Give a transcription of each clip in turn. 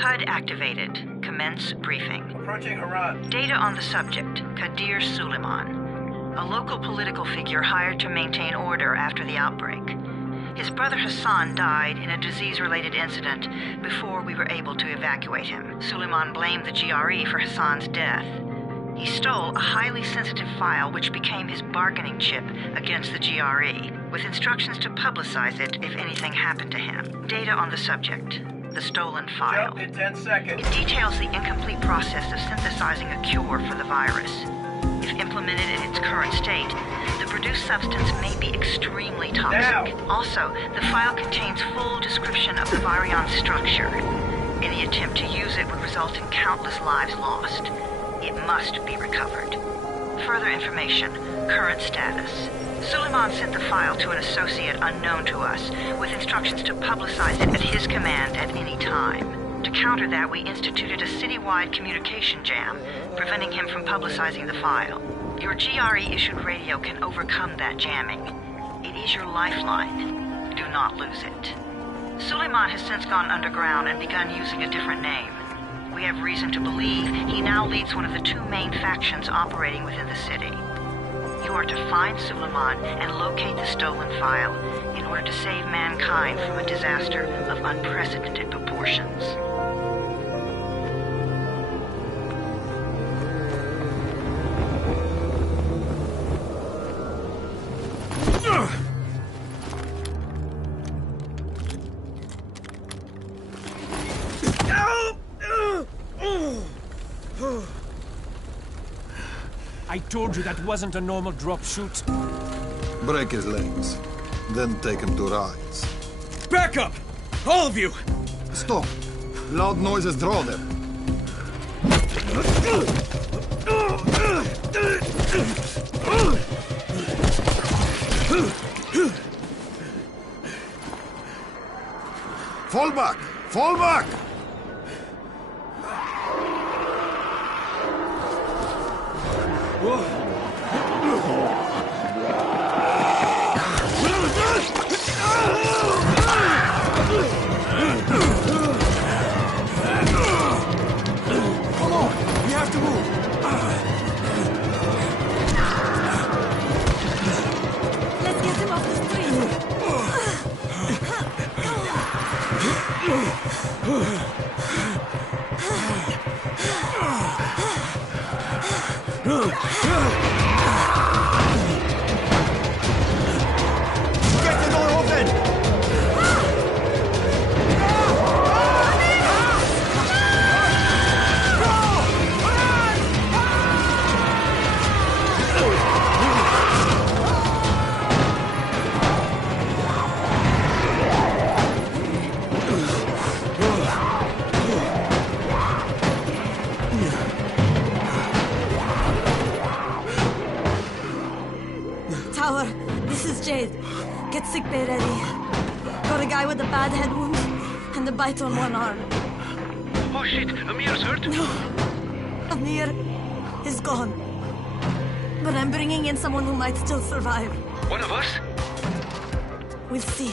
HUD activated. Commence briefing. Approaching Harran. Data on the subject, Kadir Suleiman, a local political figure hired to maintain order after the outbreak. His brother Hassan died in a disease-related incident before we were able to evacuate him. Suleiman blamed the GRE for Hassan's death. He stole a highly sensitive file which became his bargaining chip against the GRE, with instructions to publicize it if anything happened to him. Data on the subject, the stolen file. Jump in 10 seconds. It details the incomplete process of synthesizing a cure for the virus. If implemented in its current state, the produced substance may be extremely toxic. Now. Also, the file contains full description of the virion structure. Any attempt to use it would result in countless lives lost. It must be recovered. Further information, current status. Suleiman sent the file to an associate unknown to us, with instructions to publicize it at his command at any time. To counter that, we instituted a citywide communication jam, preventing him from publicizing the file. Your GRE-issued radio can overcome that jamming. It is your lifeline. Do not lose it. Suleiman has since gone underground and begun using a different name. We have reason to believe he now leads one of the two main factions operating within the city. You are to find Suleiman and locate the stolen file in order to save mankind from a disaster of unprecedented proportions. I told you that wasn't a normal drop shoot. Break his legs, then take him to rides. Back up! All of you! Stop! Loud noises draw them. Fall back! Fall back! Come on! We have to move! Let's get him off the street. Get the door open! Tower, this is Jade. Get sickbay ready. Got a guy with a bad head wound and a bite on one arm. Oh shit, Amir's hurt? No, Amir is gone. But I'm bringing in someone who might still survive. One of us? We'll see.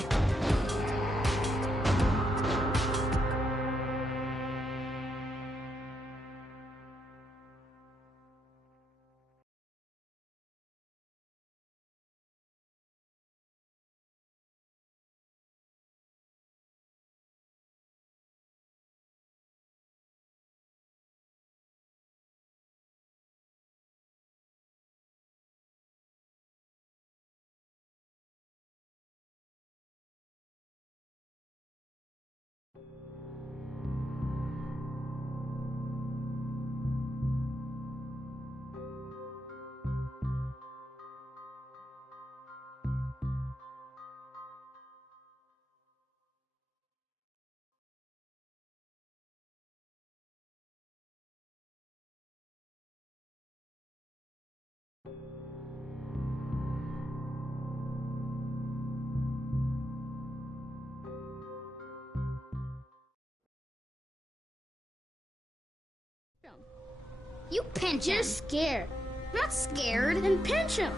You pinch him. You're scared. I'm not scared. Then pinch him.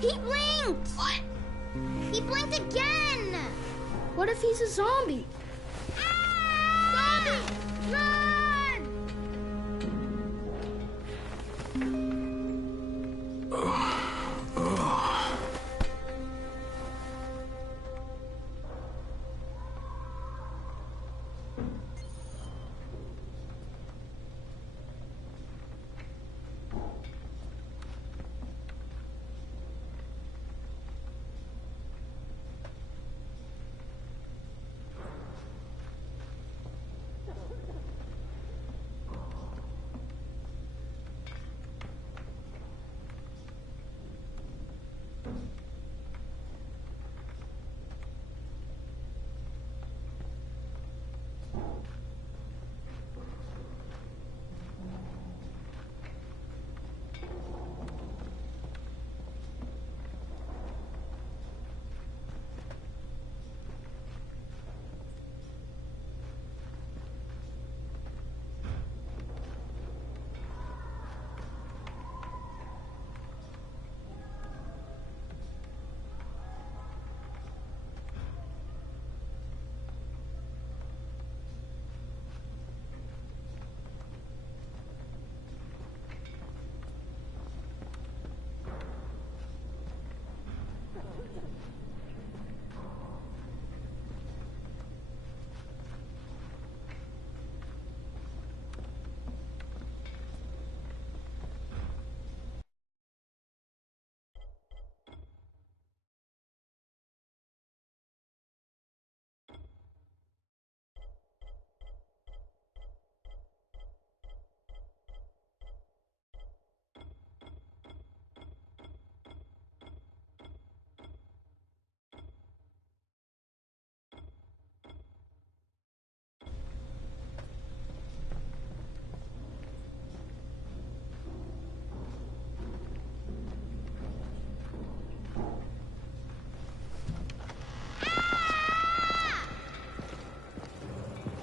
He blinked! What? He blinked again! What if he's a zombie? Ah! Zombie! Run!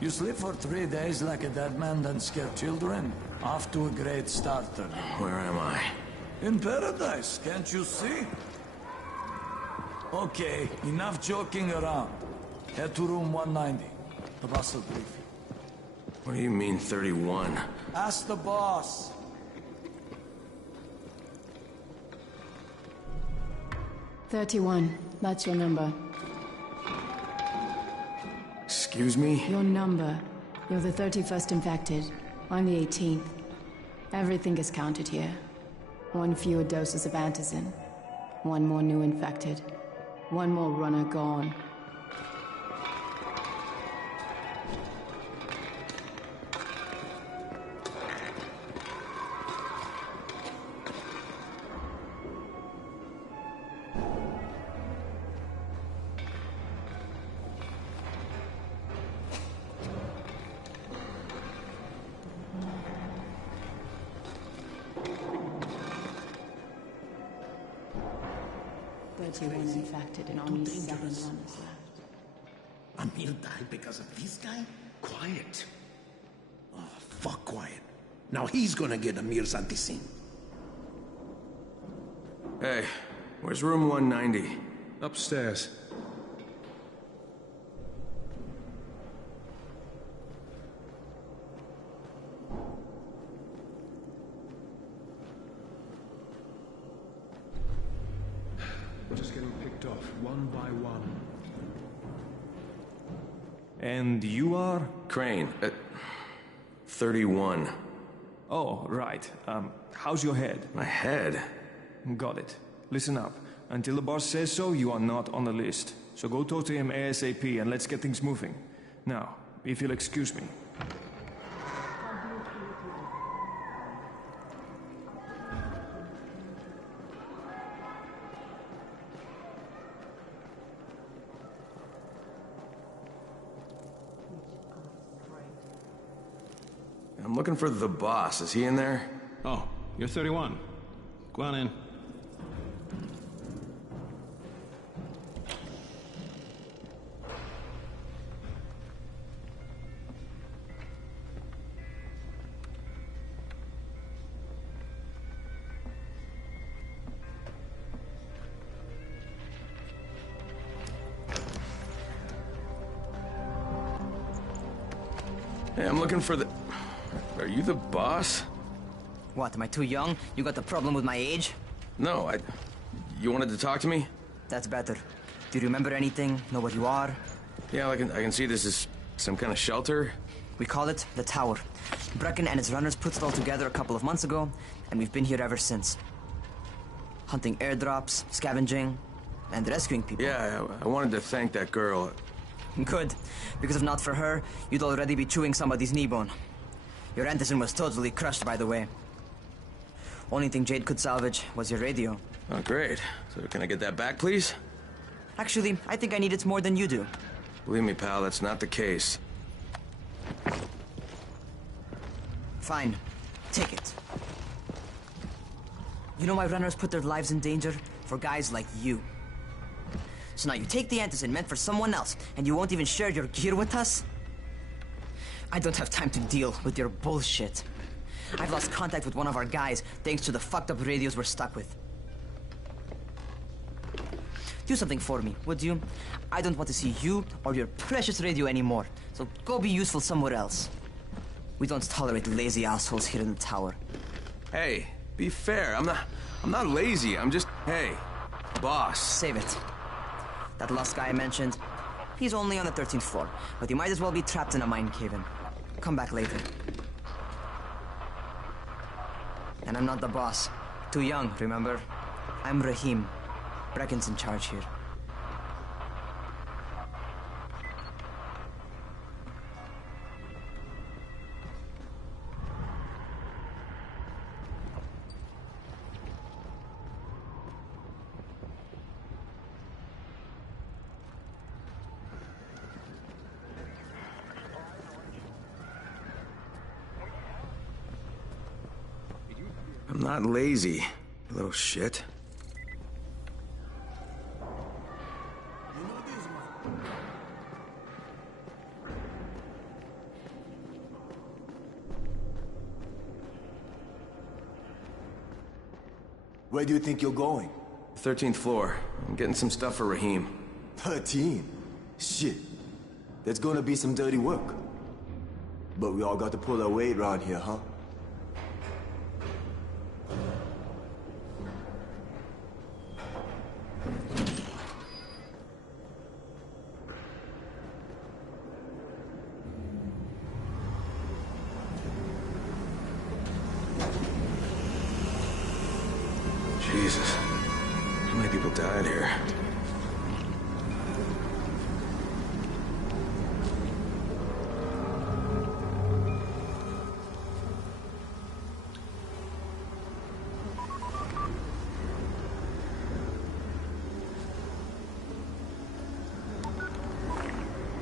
You sleep for 3 days like a dead man, then scare children? Off to a great start, Where am I? In paradise, can't you see? Okay, enough joking around. Head to room 190. The boss will brief you. What do you mean, 31? Ask the boss. That's your number. Excuse me? Your number. You're the 31st infected. I'm the 18th. Everything is counted here. 1 fewer doses of antizin. 1 more new infected. 1 more runner gone. Infected and only 7 runners left. Amir died because of this guy? Quiet. Oh, fuck quiet. Now he's gonna get Amir's anti-scene. Hey, where's room 190? Upstairs. Just getting picked off, one by one. And you are? Crane, 31. Oh, right. How's your head? My head? Got it. Listen up. Until the boss says so, you are not on the list. So go talk to him ASAP and let's get things moving. Now, if you'll excuse me. I'm looking for the boss. Is he in there? Oh, you're 31. Go on in. Hey, I'm looking for the... Are you the boss? What, am I too young? You got the problem with my age? No, You wanted to talk to me? That's better. Do you remember anything? Know what you are? Yeah, I can see this is some kind of shelter. We call it the Tower. Brecken and his runners put it all together a couple of months ago, and we've been here ever since. Hunting airdrops, scavenging, and rescuing people. Yeah, I wanted to thank that girl. Good, because if not for her, you'd already be chewing somebody's knee bone. Your Antizin was totally crushed, by the way. Only thing Jade could salvage was your radio. Oh, great. So can I get that back, please? Actually, I think I need it more than you do. Believe me, pal, that's not the case. Fine. Take it. You know why runners put their lives in danger? For guys like you. So now you take the Antizin meant for someone else, and you won't even share your gear with us? I don't have time to deal with your bullshit. I've lost contact with one of our guys thanks to the fucked up radios we're stuck with. Do something for me, would you? I don't want to see you or your precious radio anymore, so go be useful somewhere else. We don't tolerate lazy assholes here in the tower. Hey, be fair. I'm not lazy. I'm just... Hey, boss. Save it. That last guy I mentioned, he's only on the 13th floor, but he might as well be trapped in a mine cave-in. Come back later. And I'm not the boss. Too young, remember? I'm Rahim. Brecken's in charge here. I'm not lazy, you little shit. Where do you think you're going? 13th floor. I'm getting some stuff for Rahim. 13? Shit. There's gonna be some dirty work. But we all got to pull our weight around here, huh? Jesus. How many people died here?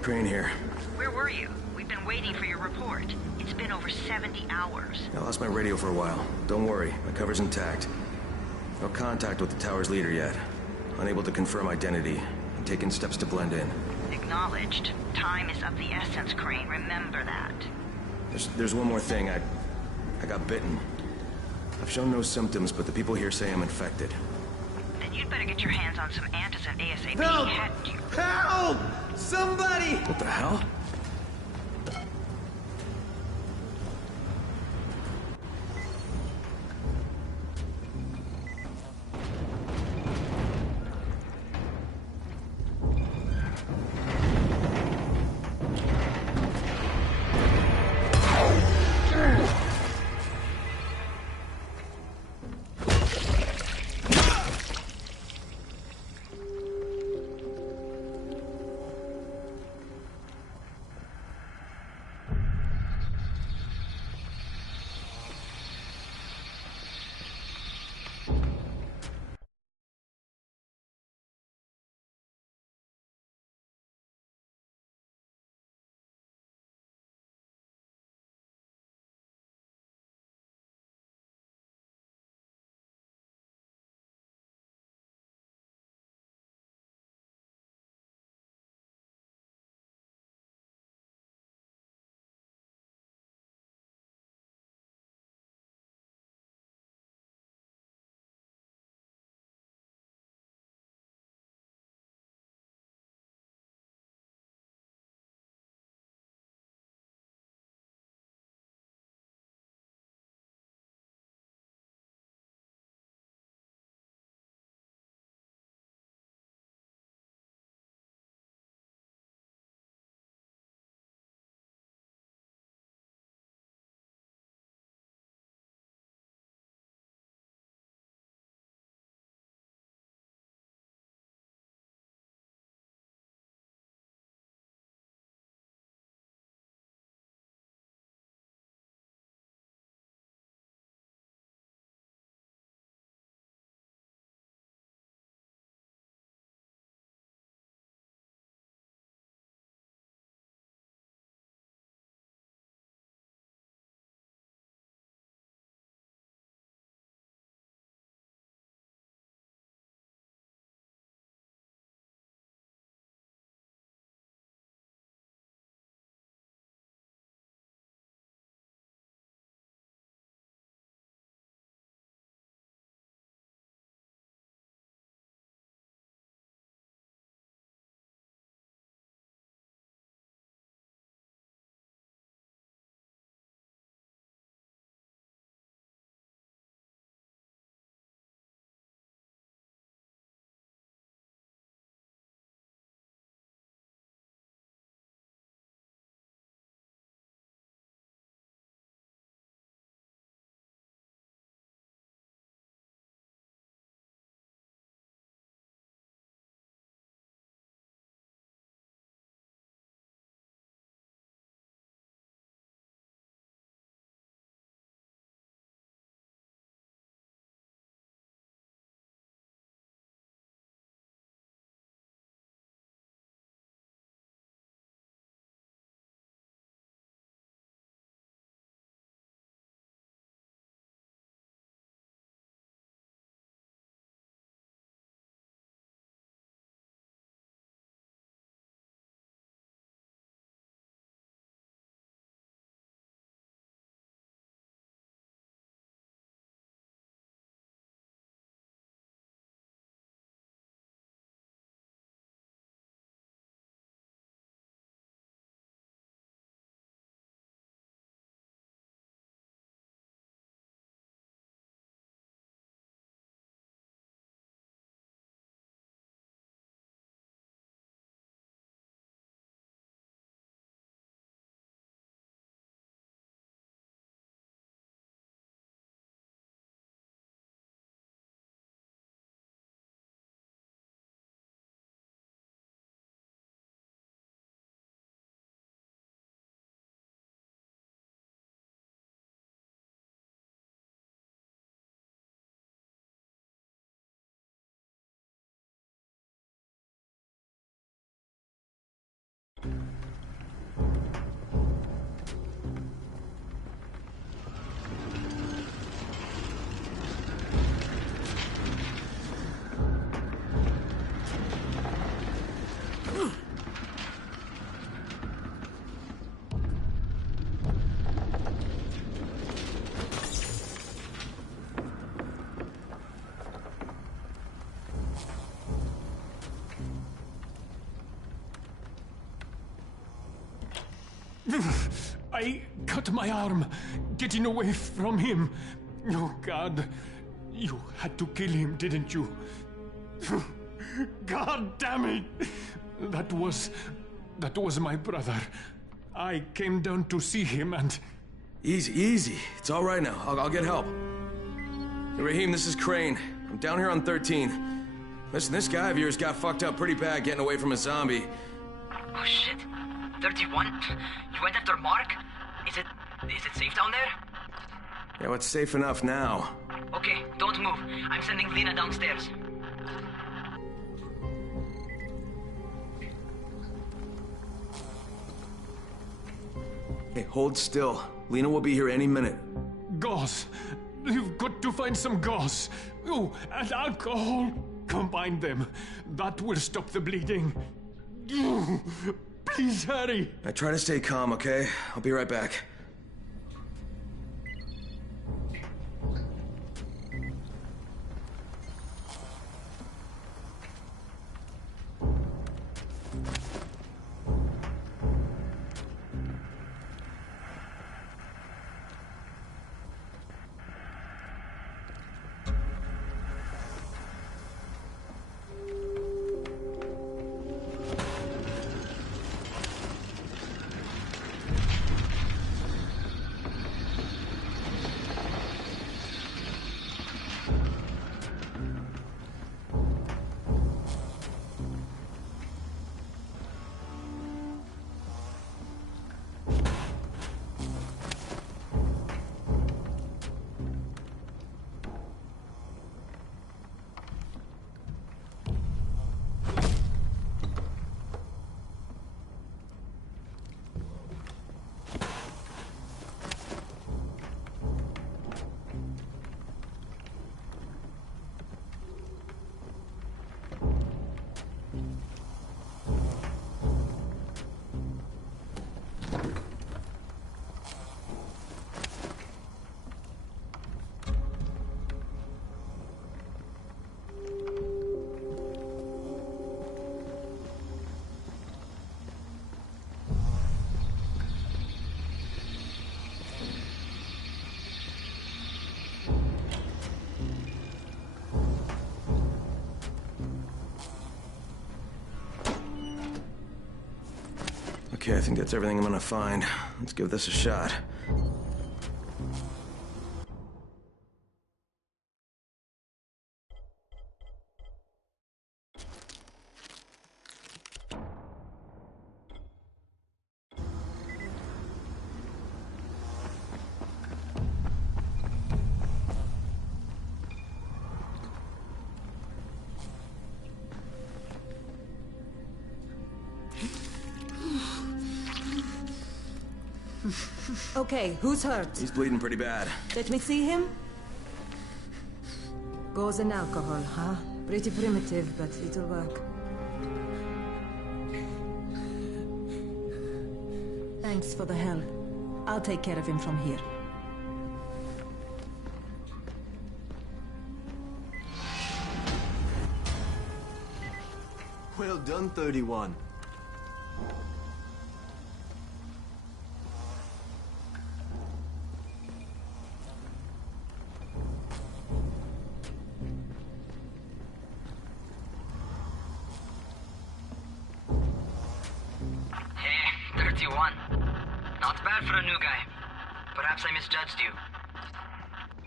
Crane here. Where were you? We've been waiting for your report. It's been over 70 hours. I lost my radio for a while. Don't worry, my cover's intact. No contact with the tower's leader yet. Unable to confirm identity. I'm taking steps to blend in. Acknowledged. Time is of the essence, Crane. Remember that. There's one more thing. I got bitten. I've shown no symptoms, but the people here say I'm infected. Then you'd better get your hands on some Antizin ASAP. Help! Hadn't you? Help! Somebody! What the hell? I cut my arm getting away from him. Oh, God. You had to kill him, didn't you? God damn it! That was my brother. I came down to see him and... Easy, easy. It's all right now. I'll get help. Hey, Rahim, this is Crane. I'm down here on 13. Listen, this guy of yours got fucked up pretty bad getting away from a zombie. Oh, shit. 31? You went after Mark? Is it safe down there? Yeah, well, it's safe enough now. Okay, don't move. I'm sending Lena downstairs. Hey, hold still. Lena will be here any minute. Gauze. You've got to find some gauze. Oh, and alcohol. Combine them. That will stop the bleeding. Please hurry. I try to stay calm, okay? I'll be right back. Okay, I think that's everything I'm gonna find. Let's give this a shot. Okay, who's hurt? He's bleeding pretty bad. Let me see him. Gauze and alcohol, huh? Pretty primitive, but it'll work. Thanks for the help. I'll take care of him from here. Well done, 31.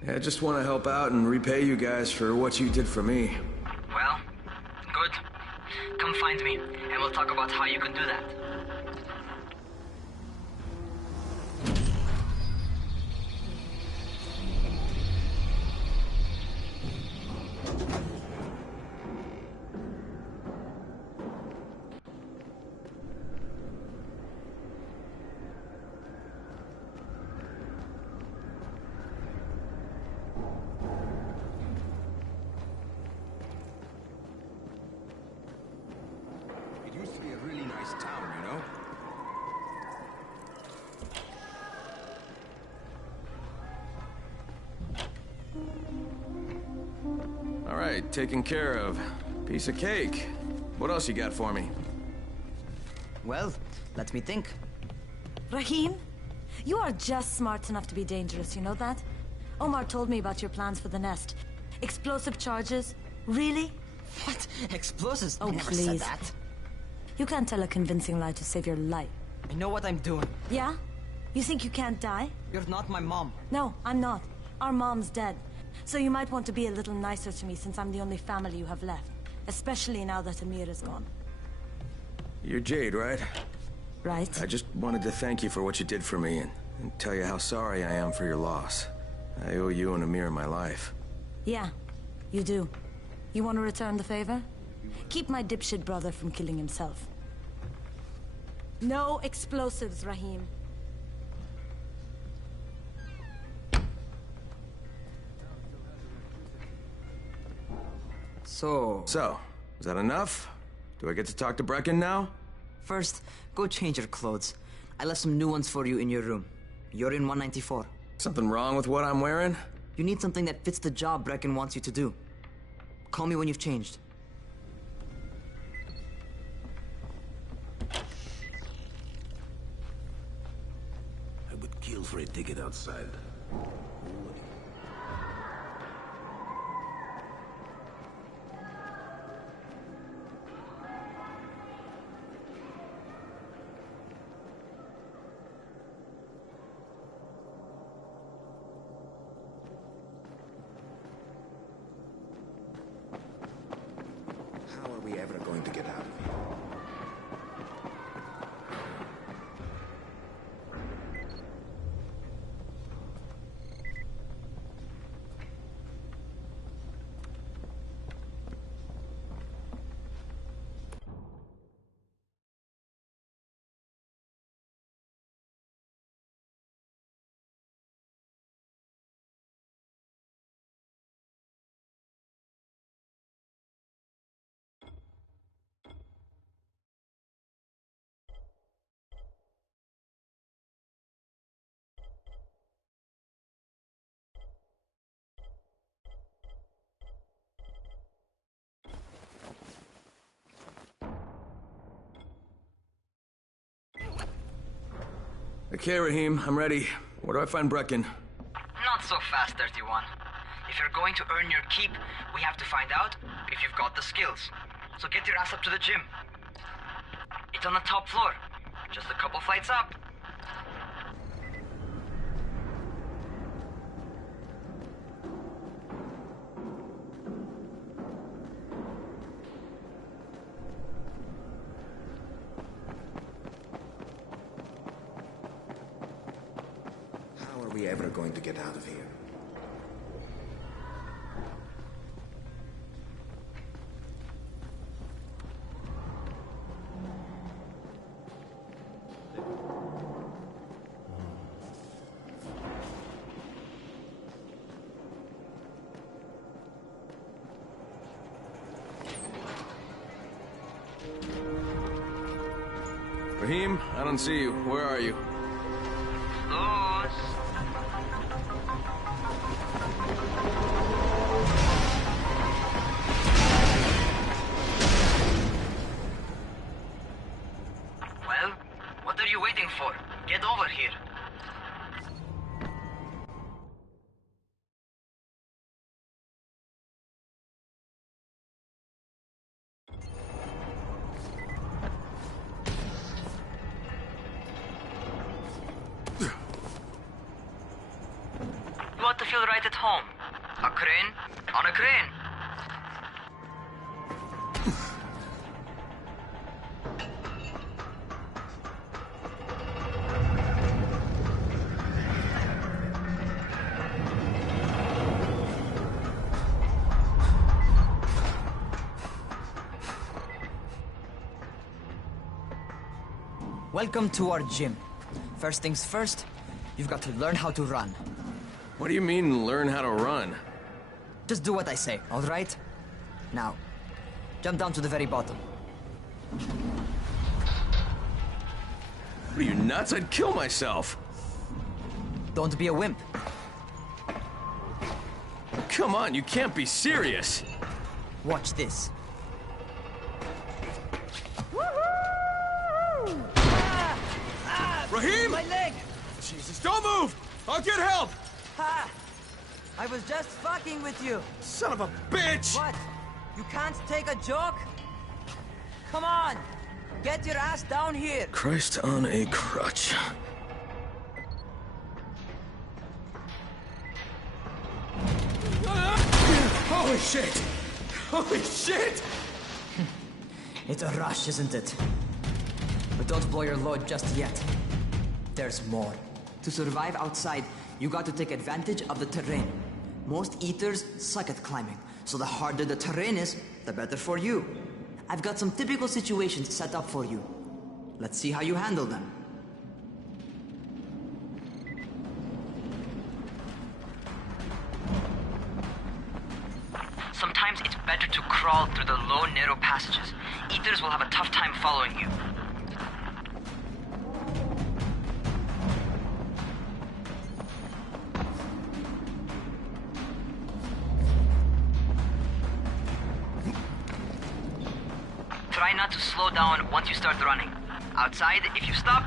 I just want to help out and repay you guys for what you did for me. Well, good. Come find me, and we'll talk about how you can do that. Taken care of. Piece of cake. What else you got for me? Well, let me think. Rahim, you are just smart enough to be dangerous, you know that? Omar told me about your plans for the nest. Explosive charges? Really? What? Explosives? Oh, I never please. said that. You can't tell a convincing lie to save your life. I know what I'm doing. Yeah? You think you can't die? You're not my mom. No, I'm not. Our mom's dead. So you might want to be a little nicer to me since I'm the only family you have left. Especially now that Amir is gone. You're Jade, right? Right. I just wanted to thank you for what you did for me and tell you how sorry I am for your loss. I owe you and Amir my life. Yeah, you do. You want to return the favor? Keep my dipshit brother from killing himself. No explosives, Rahim. So, is that enough? Do I get to talk to Brecken now? First, go change your clothes. I left some new ones for you in your room. You're in 194. Something wrong with what I'm wearing? You need something that fits the job Brecken wants you to do. Call me when you've changed. I would kill for a ticket outside. How are we ever going to get out of here? Okay, Rahim, I'm ready. Where do I find Brecken? Not so fast, 31. If you're going to earn your keep, we have to find out if you've got the skills. So get your ass up to the gym. It's on the top floor. Just a couple flights up. How are we ever going to get out of here? Rahim, I don't see you. Where are you? Los. Well, what are you waiting for? Get over here. You ought to feel right at home. A crane on a crane. Welcome to our gym. First things first, you've got to learn how to run. What do you mean, learn how to run? Just do what I say, all right? Now, jump down to the very bottom. What are you, nuts? I'd kill myself. Don't be a wimp. Come on, you can't be serious. Watch this. Rahim! My leg! Don't move! I'll get help! Ha! I was just fucking with you. Son of a bitch! What? You can't take a joke? Come on! Get your ass down here! Christ on a crutch. Holy shit! Holy shit! It's a rush, isn't it? But don't blow your load just yet. There's more. To survive outside, you got to take advantage of the terrain. Most eaters suck at climbing, so the harder the terrain is, the better for you. I've got some typical situations set up for you. Let's see how you handle them. Sometimes it's better to crawl through the low, narrow passages. Eaters will have a tough time following you. Try not to slow down once you start running. Outside, if you stop,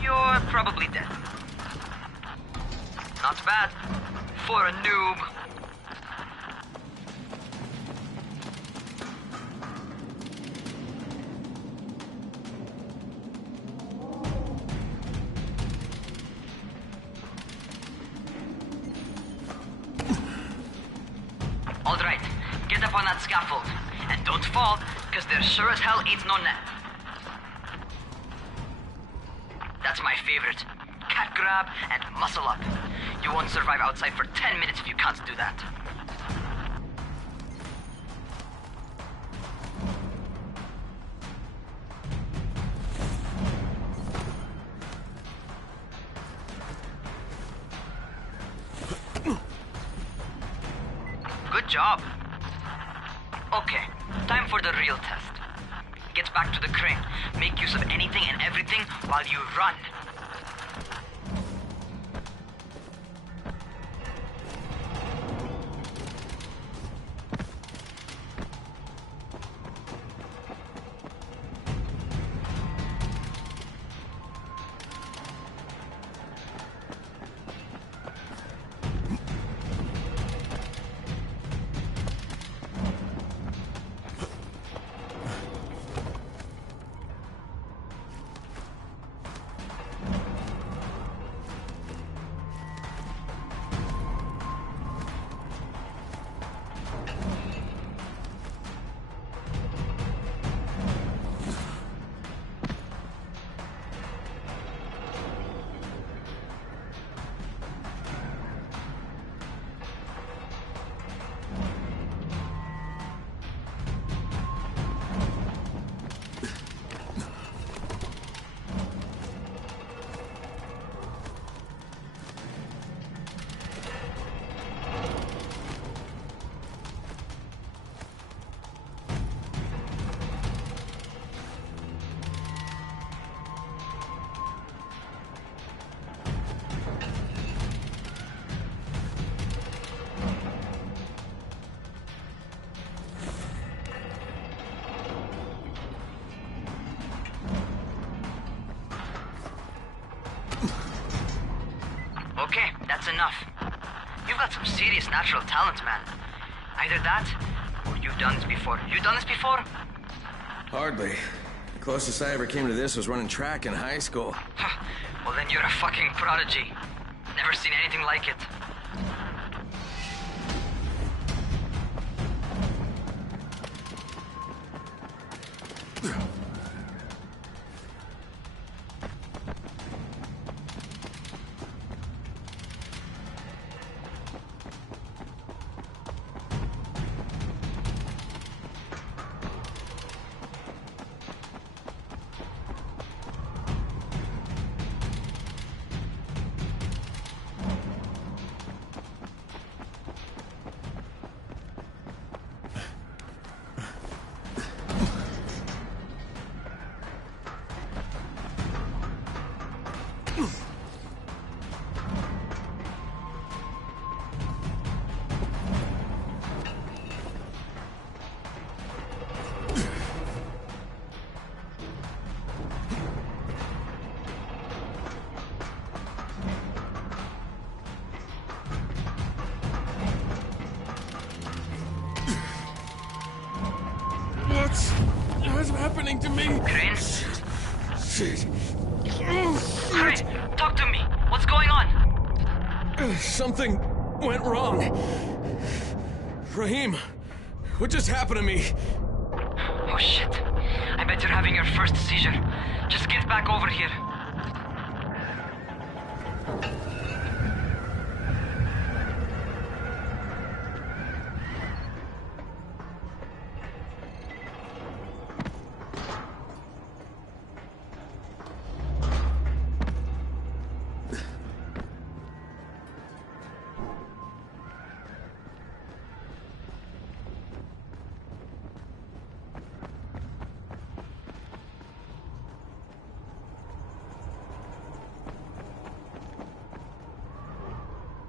you're probably dead. Not bad for a noob. All right, get up on that scaffold. And don't fall, because there sure as hell ain't no net. That's my favorite. Cat grab and muscle up. You won't survive outside for 10 minutes if you can't do that. Good job. Okay, time for the real test. Get back to the crane. Make use of anything and everything while you run. Okay, that's enough. You've got some serious natural talent, man. Either that, or you've done this before. You done this before? Hardly. The closest I ever came to this was running track in high school. Well, then you're a fucking prodigy. Never seen anything like it. happening to me? Crane? Shit. Crane, talk to me. What's going on? Something went wrong. Rahim, what just happened to me? Oh shit. I bet you're having your first seizure. Just get back over here.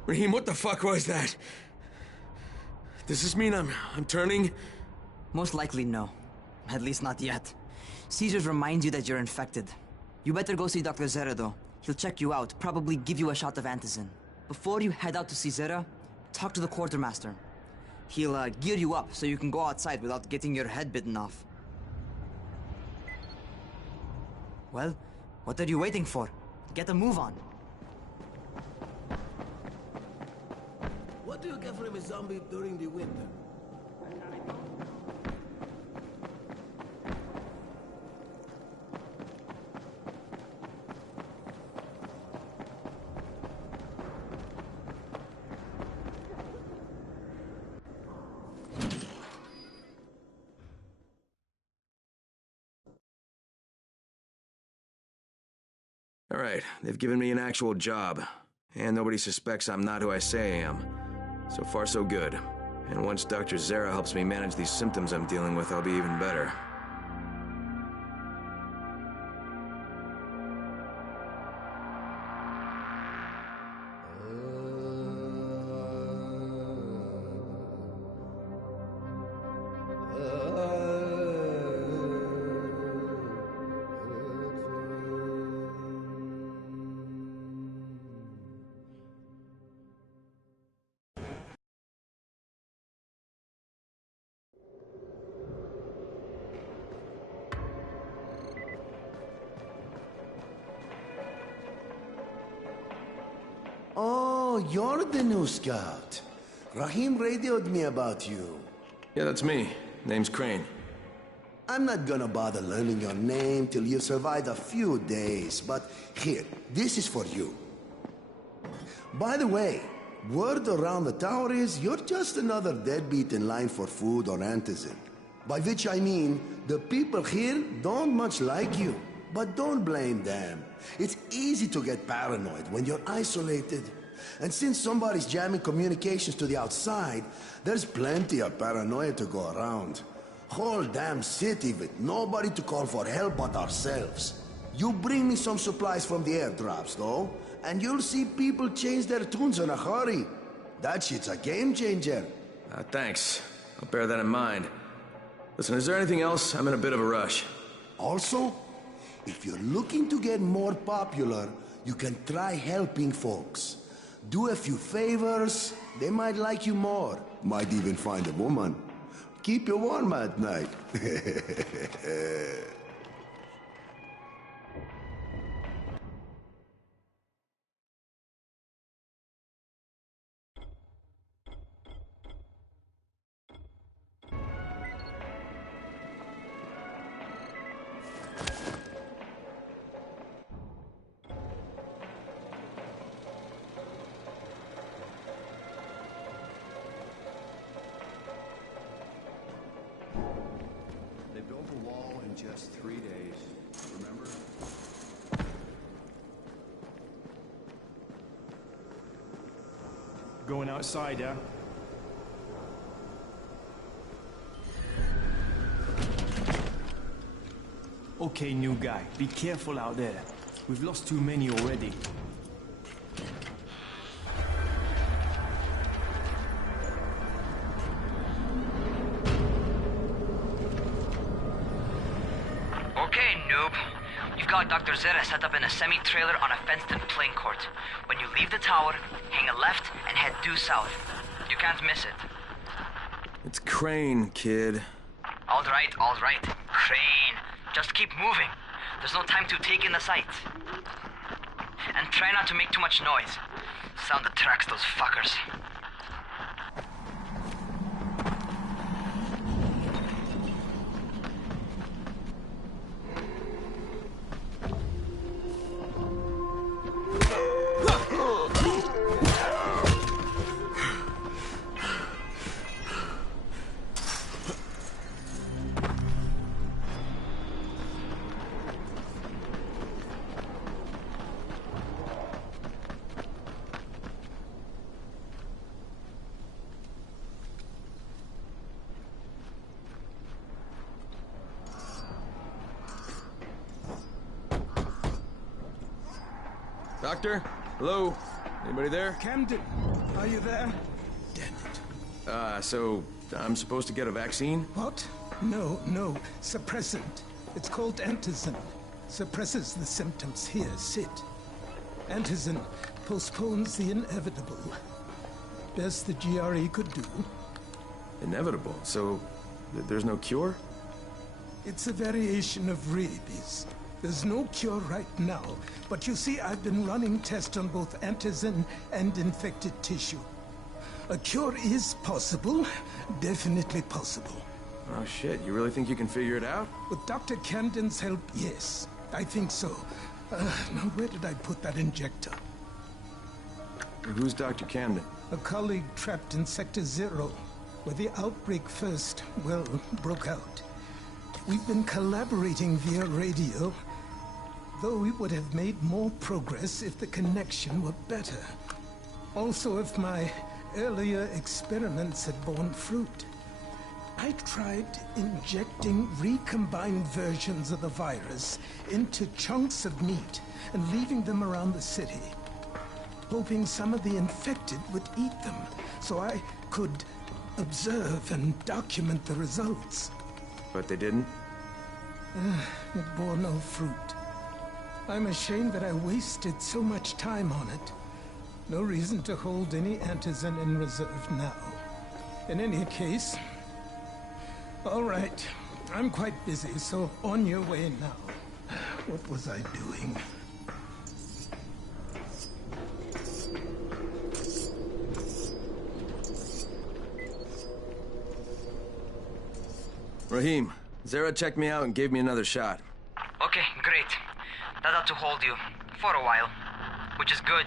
Rahim, what the fuck was that? Does this mean I'm turning? Most likely no. At least not yet. Seizures remind you that you're infected. You better go see Dr. Zere though. He'll check you out, probably give you a shot of antizin. Before you head out to see Zere, talk to the quartermaster. He'll gear you up so you can go outside without getting your head bitten off. Well, what are you waiting for? Get a move on. What do you get from a zombie during the winter? All right, they've given me an actual job. And nobody suspects I'm not who I say I am. So far, so good. And once Dr. Zere helps me manage these symptoms I'm dealing with, I'll be even better. Oh, you're the new scout. Rahim radioed me about you. Yeah, that's me. Name's Crane. I'm not gonna bother learning your name till you survived a few days, but here, this is for you. By the way, word around the tower is you're just another deadbeat in line for food or antizin. By which I mean, the people here don't much like you. But don't blame them. It's easy to get paranoid when you're isolated. And since somebody's jamming communications to the outside, there's plenty of paranoia to go around. Whole damn city with nobody to call for help but ourselves. You bring me some supplies from the airdrops, though, and you'll see people change their tunes in a hurry. That shit's a game changer. Thanks. I'll bear that in mind. Listen, is there anything else? I'm in a bit of a rush. Also, if you're looking to get more popular, you can try helping folks. Do a few favors, they might like you more. Might even find a woman. Keep you warm at night. Just 3 days, remember? Going outside, yeah? Okay, new guy, be careful out there. We've lost too many already. Dr. Zere set up in a semi-trailer on a fenced-in playing court. When you leave the tower, hang a left and head due south. You can't miss it. It's Crane, kid. All right. Crane. Just keep moving. There's no time to take in the sights. And try not to make too much noise. Sound attracts those fuckers. Doctor? Hello? Anybody there? Camden, are you there? So I'm supposed to get a vaccine? What? No. Suppressant. It's called Antizin. Suppresses the symptoms. Here, sit. Antizin postpones the inevitable. Best the GRE could do. Inevitable? So there's no cure? It's a variation of rabies. There's no cure right now, but you see, I've been running tests on both Antizin and infected tissue. A cure is possible, definitely possible. Oh shit, you really think you can figure it out? With Dr. Camden's help, yes, I think so. Now where did I put that injector? Who's Dr. Camden? A colleague trapped in Sector Zero, where the outbreak first, well, broke out. We've been collaborating via radio, though we would have made more progress if the connection were better. Also, if my earlier experiments had borne fruit. I tried injecting recombined versions of the virus into chunks of meat and leaving them around the city, hoping some of the infected would eat them so I could observe and document the results. But they didn't? It bore no fruit. I'm ashamed that I wasted so much time on it. No reason to hold any Antizin in reserve now. In any case... All right, I'm quite busy, so on your way now. What was I doing? Rahim, Zere checked me out and gave me another shot. Okay, great. That ought to hold you. For a while. Which is good,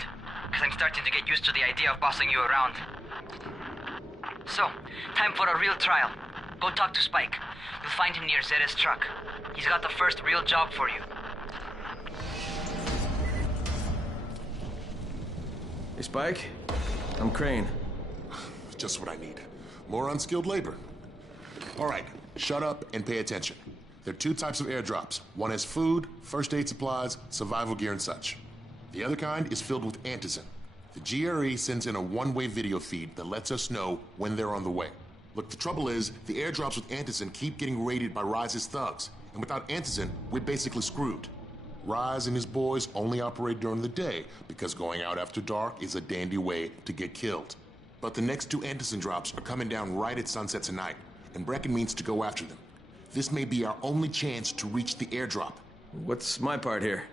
because I'm starting to get used to the idea of bossing you around. So, time for a real trial. Go talk to Spike. You'll find him near Zere's truck. He's got the first real job for you. Hey, Spike. I'm Crane. Just what I need. More unskilled labor. All right, shut up and pay attention. There are two types of airdrops. One has food, first aid supplies, survival gear, and such. The other kind is filled with Antizin. The GRE sends in a one-way video feed that lets us know when they're on the way. Look, the trouble is, the airdrops with Antizin keep getting raided by Rais's thugs, and without Antizin, we're basically screwed. Rais and his boys only operate during the day, because going out after dark is a dandy way to get killed. But the next two Antizin drops are coming down right at sunset tonight, and Brecken means to go after them. This may be our only chance to reach the airdrop. What's my part here?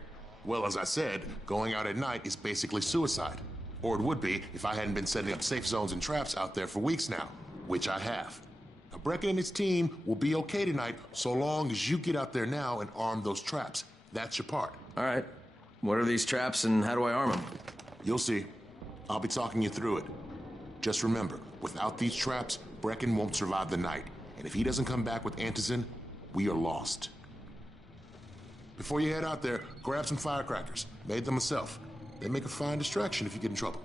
Well, as I said, going out at night is basically suicide. Or it would be if I hadn't been setting up safe zones and traps out there for weeks now, which I have. Now, Brecken and his team will be okay tonight so long as you get out there now and arm those traps. That's your part. All right. What are these traps and how do I arm them? You'll see. I'll be talking you through it. Just remember, without these traps, Brecken won't survive the night. And if he doesn't come back with Antizin, we are lost. Before you head out there, grab some firecrackers. Made them myself. They make a fine distraction if you get in trouble.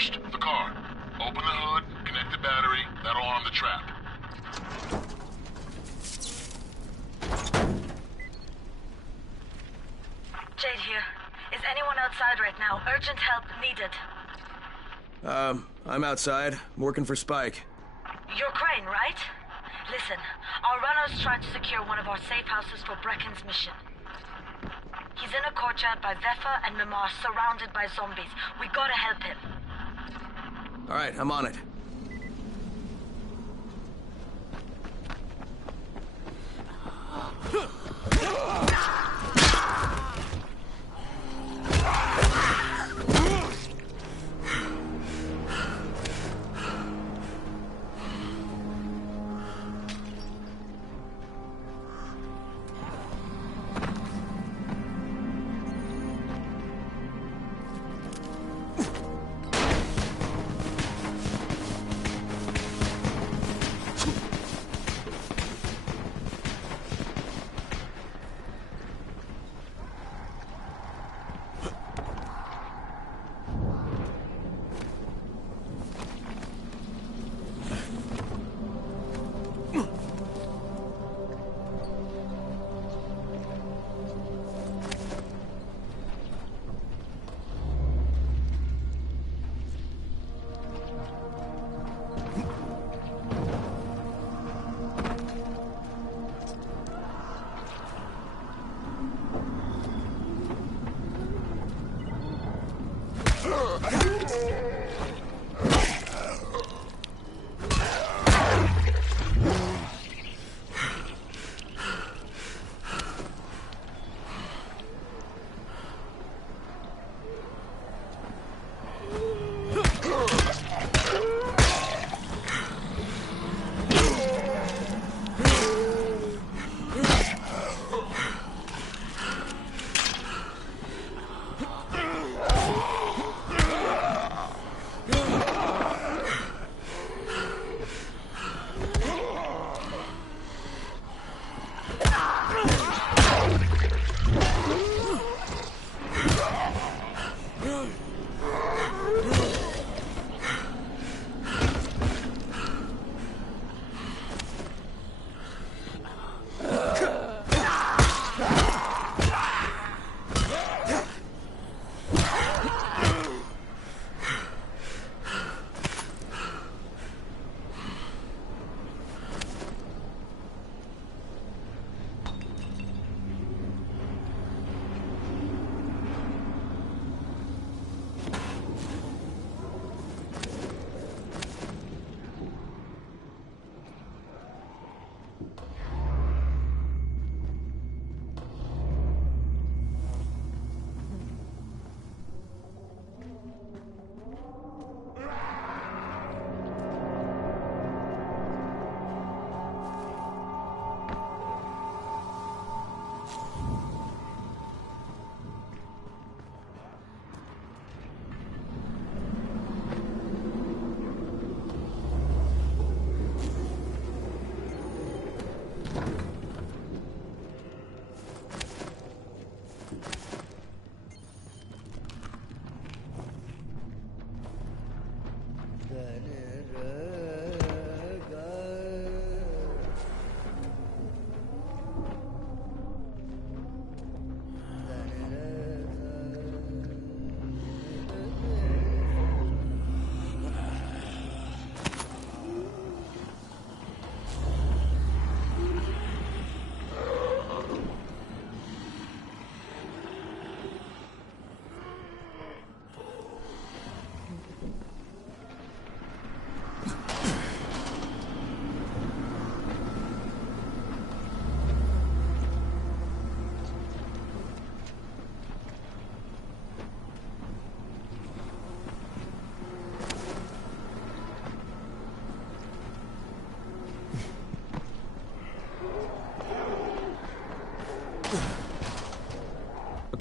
First, the car. Open the hood, connect the battery, that'll arm the trap. Jade here. Is anyone outside right now? Urgent help needed. I'm outside, working for Spike. You're Crane, right? Listen, our runner's trying to secure one of our safe houses for Brecken's mission. He's in a courtyard by Vefa and Mimar, surrounded by zombies. We gotta help him. All right, I'm on it.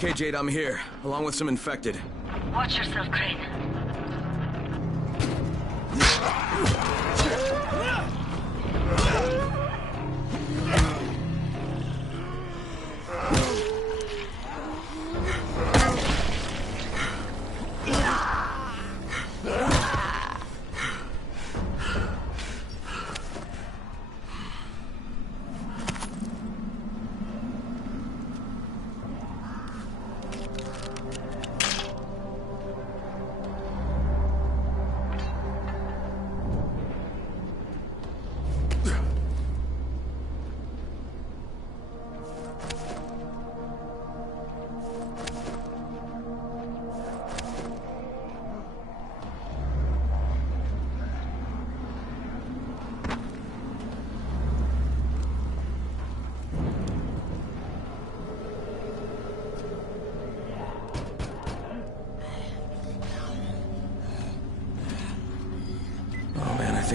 Okay, Jade, I'm here, along with some infected. Watch yourself, Crane. Ah!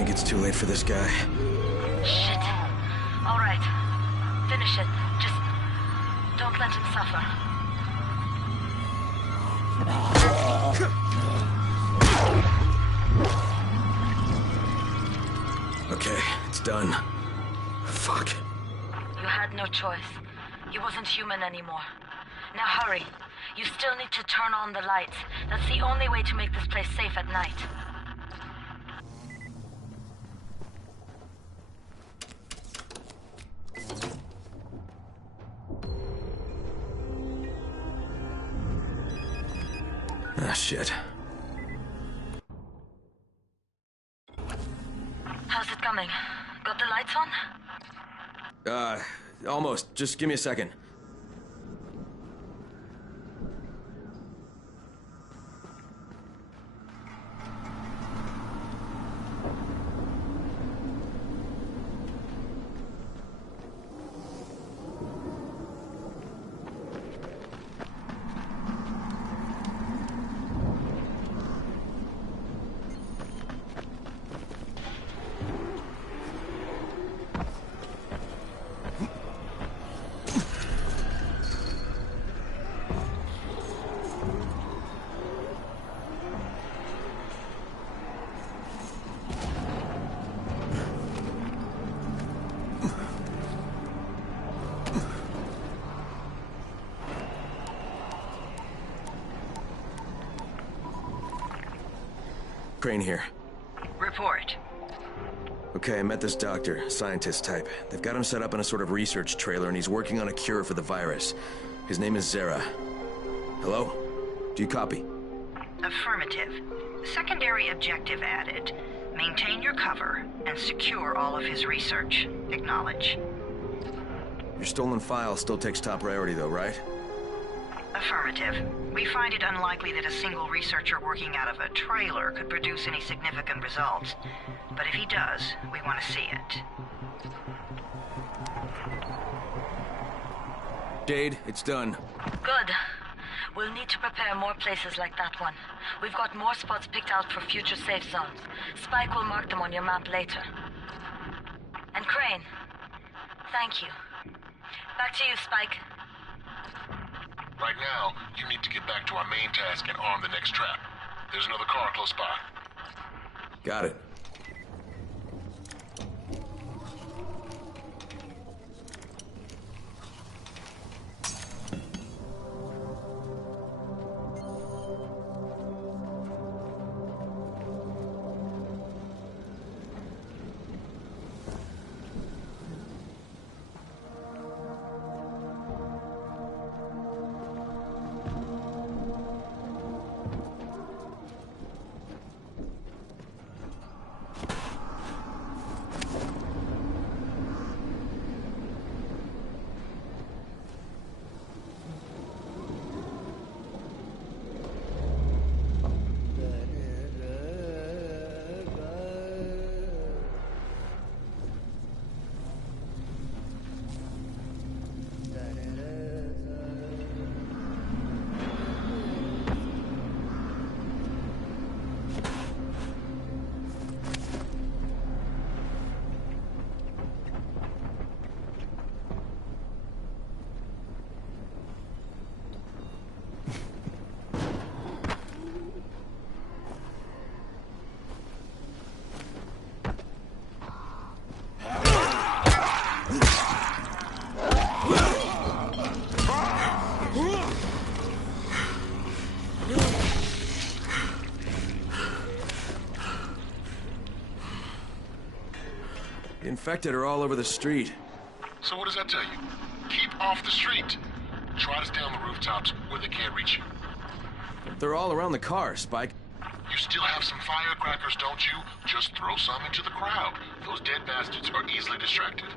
think it's too late for this guy. Shit. All right. Finish it. Just don't let him suffer. Okay, it's done. Fuck. You had no choice. He wasn't human anymore. Now hurry. You still need to turn on the lights. That's the only way to make this place safe at night. Ah, shit. How's it coming? Got the lights on? Almost. Just give me a second. Crane here. Report. Okay, I met this doctor, scientist type. They've got him set up in a sort of research trailer, and he's working on a cure for the virus. His name is Zere. Hello? Do you copy? Affirmative. Secondary objective added. Maintain your cover and secure all of his research. Acknowledge. Your stolen file still takes top priority though, right? Affirmative. We find it unlikely that a single researcher working out of a trailer could produce any significant results. But if he does, we want to see it. Jade, it's done. Good. We'll need to prepare more places like that one. We've got more spots picked out for future safe zones. Spike will mark them on your map later. And Crane, thank you. Back to you, Spike. Right now, you need to get back to our main task and arm the next trap. There's another car close by. Got it. The infected are all over the street. So what does that tell you? Keep off the street. Try to stay on the rooftops where they can't reach you. They're all around the car, Spike. You still have some firecrackers, don't you? Just throw some into the crowd. Those dead bastards are easily distracted.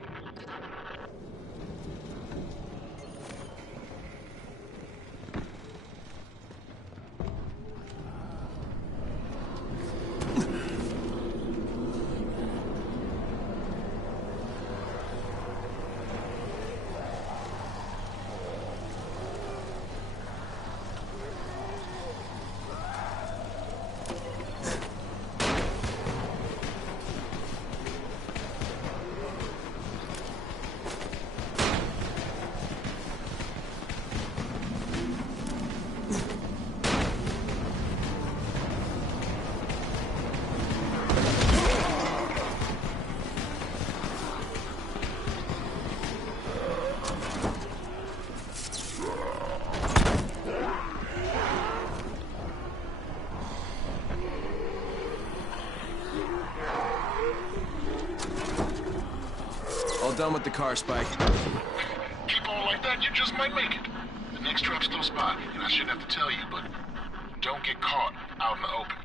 done with the car, Spike. Keep on like that, you just might make it. The next trap's close by, and I shouldn't have to tell you, but don't get caught out in the open.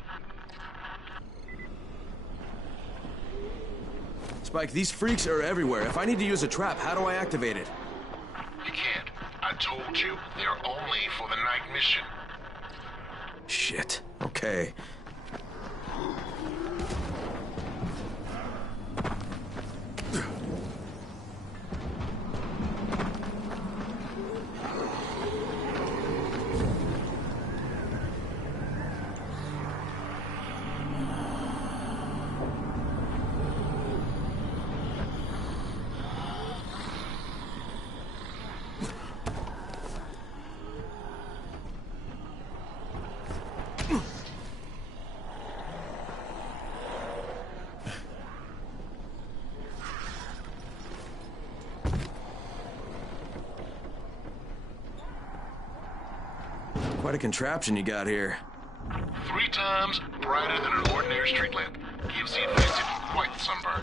Spike, these freaks are everywhere. If I need to use a trap, how do I activate it? You can't. I told you, they're only for the night mission. Shit. Okay. Quite a contraption you got here. 3 times brighter than an ordinary street lamp. Gives the inventive quite the sunburn.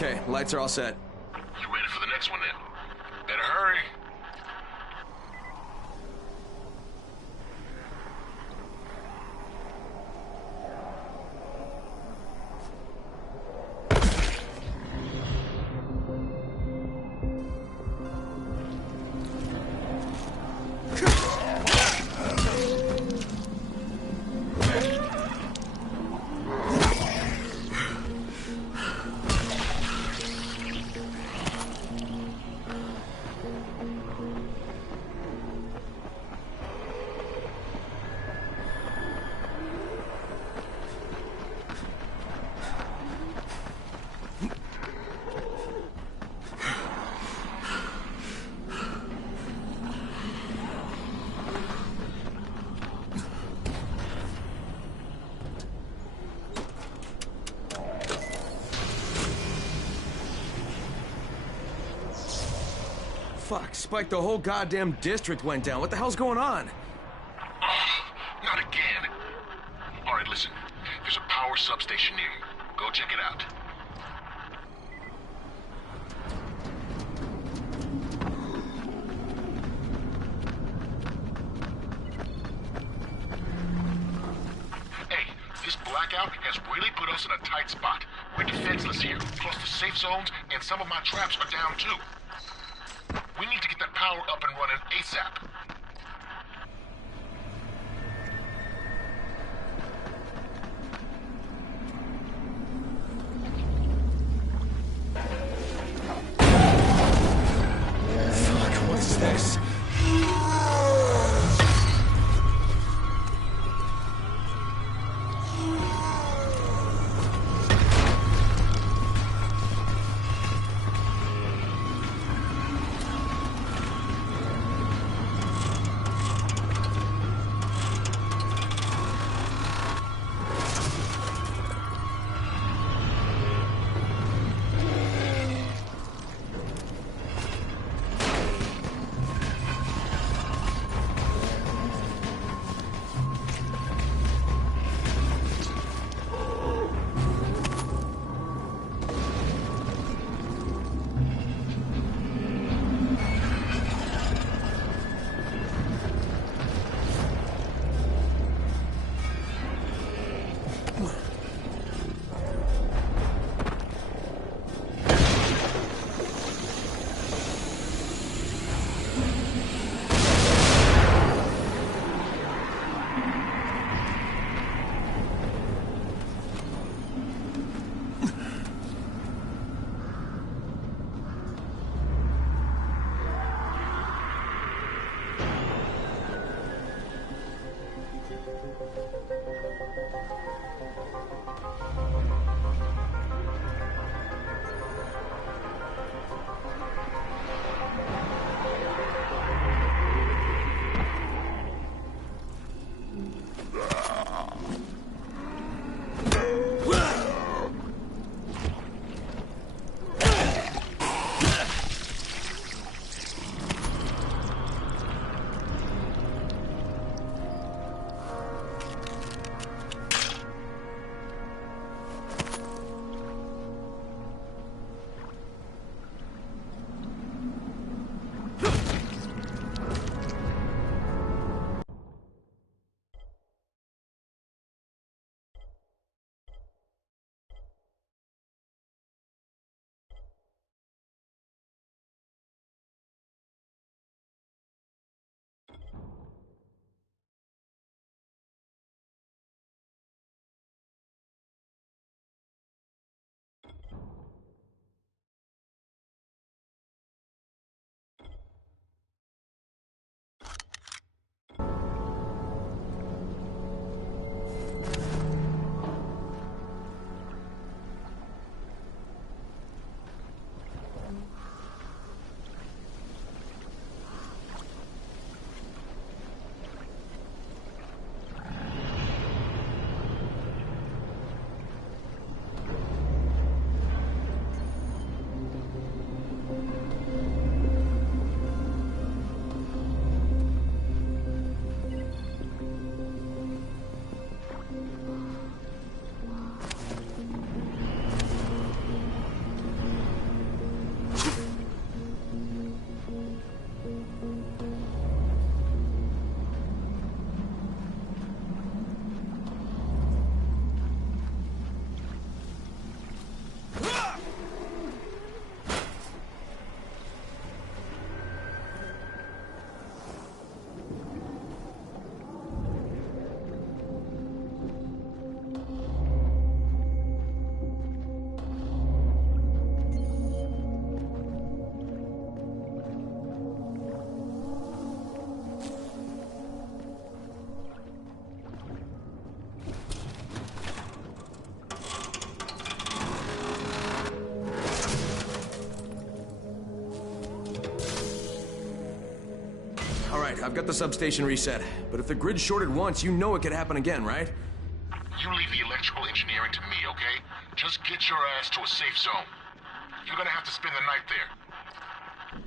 Okay, lights are all set. You ready for the next one then? Better hurry. Fuck, Spike, the whole goddamn district went down. What the hell's going on? Not again. All right, listen. There's a power substation near you. Go check it out. Hey, this blackout has really put us in a tight spot. We're defenseless here. Plus the safe zones and some of my traps are down too. We need to get that power up and running ASAP. Fuck, what's this? I've got the substation reset, but if the grid shorted once, you know it could happen again, right? You leave the electrical engineering to me, okay? Just get your ass to a safe zone. You're gonna have to spend the night there.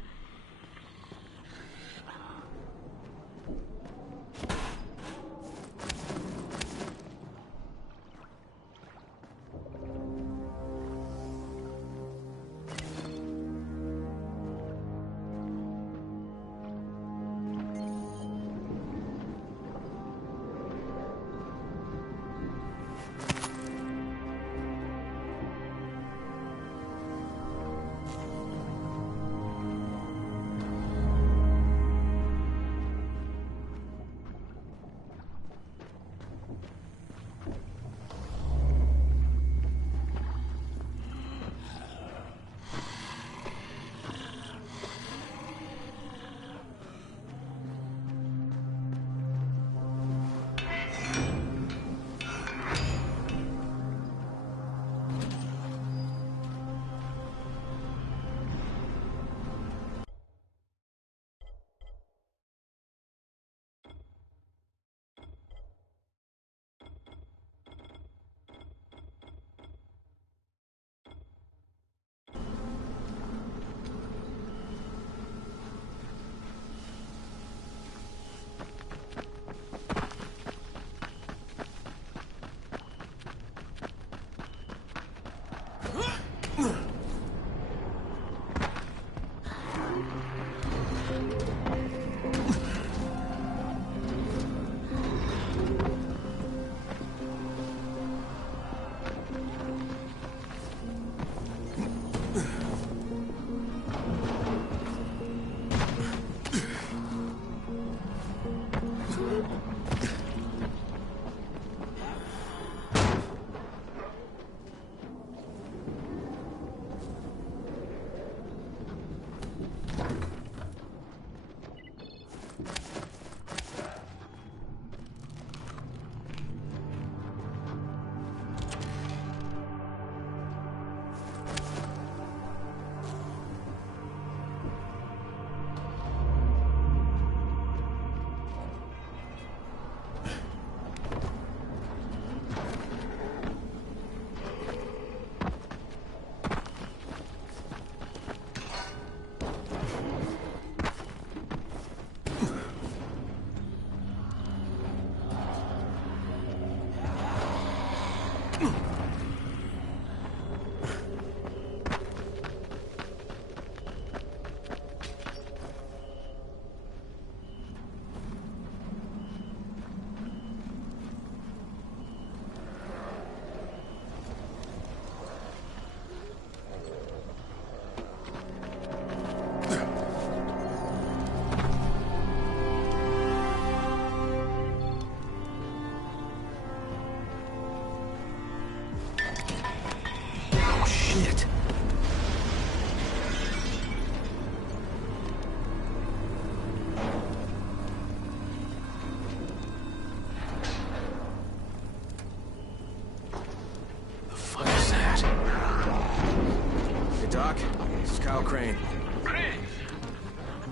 Doc, this is Kyle Crane. Crane,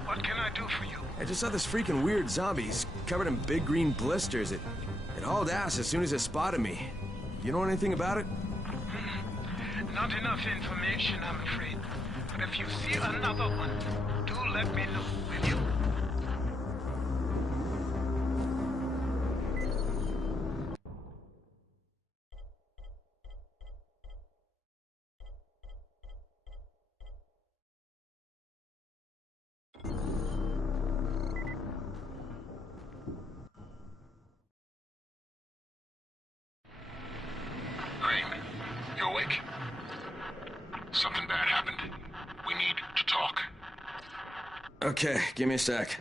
what can I do for you? I just saw this freaking weird zombie. He's covered in big green blisters. It hauled ass as soon as it spotted me. You know anything about it? Not enough information, I'm afraid. But if you see another one, do let me know, will you? Crane, you awake? Something bad happened. We need to talk. Okay, give me a sec.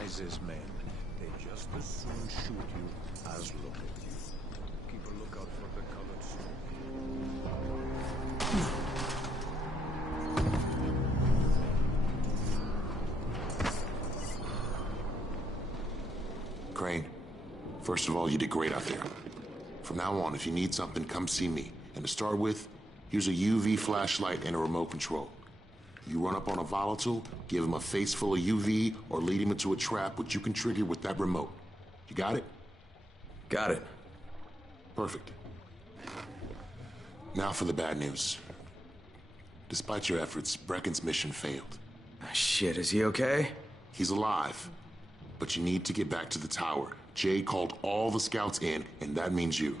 Rises men. They just as soon shoot you as look at you. Keep a lookout for the colored streak. Crane, first of all, you did great out there. From now on, if you need something, come see me. And to start with, here's a UV flashlight and a remote control. You run up on a volatile, give him a face full of UV, or lead him into a trap which you can trigger with that remote. You got it? Got it. Perfect. Now for the bad news. Despite your efforts, Brecken's mission failed. Shit, is he okay? He's alive. But you need to get back to the tower. Jay called all the scouts in, and that means you.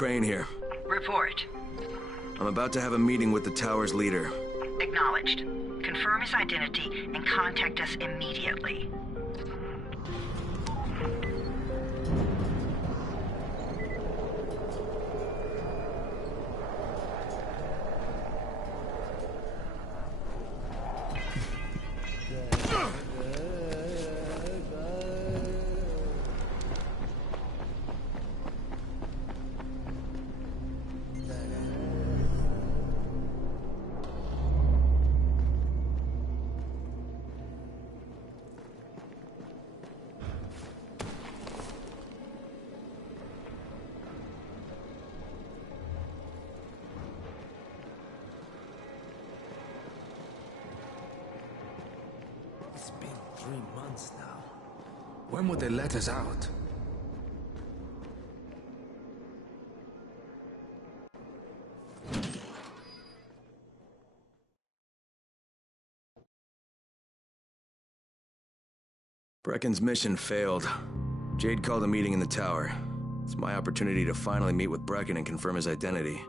Crane here. Report. I'm about to have a meeting with the tower's leader. Acknowledged. Confirm his identity and contact us immediately. It's been 3 months now. When would they let us out? Brecken's mission failed. Jade called a meeting in the tower. It's my opportunity to finally meet with Brecken and confirm his identity.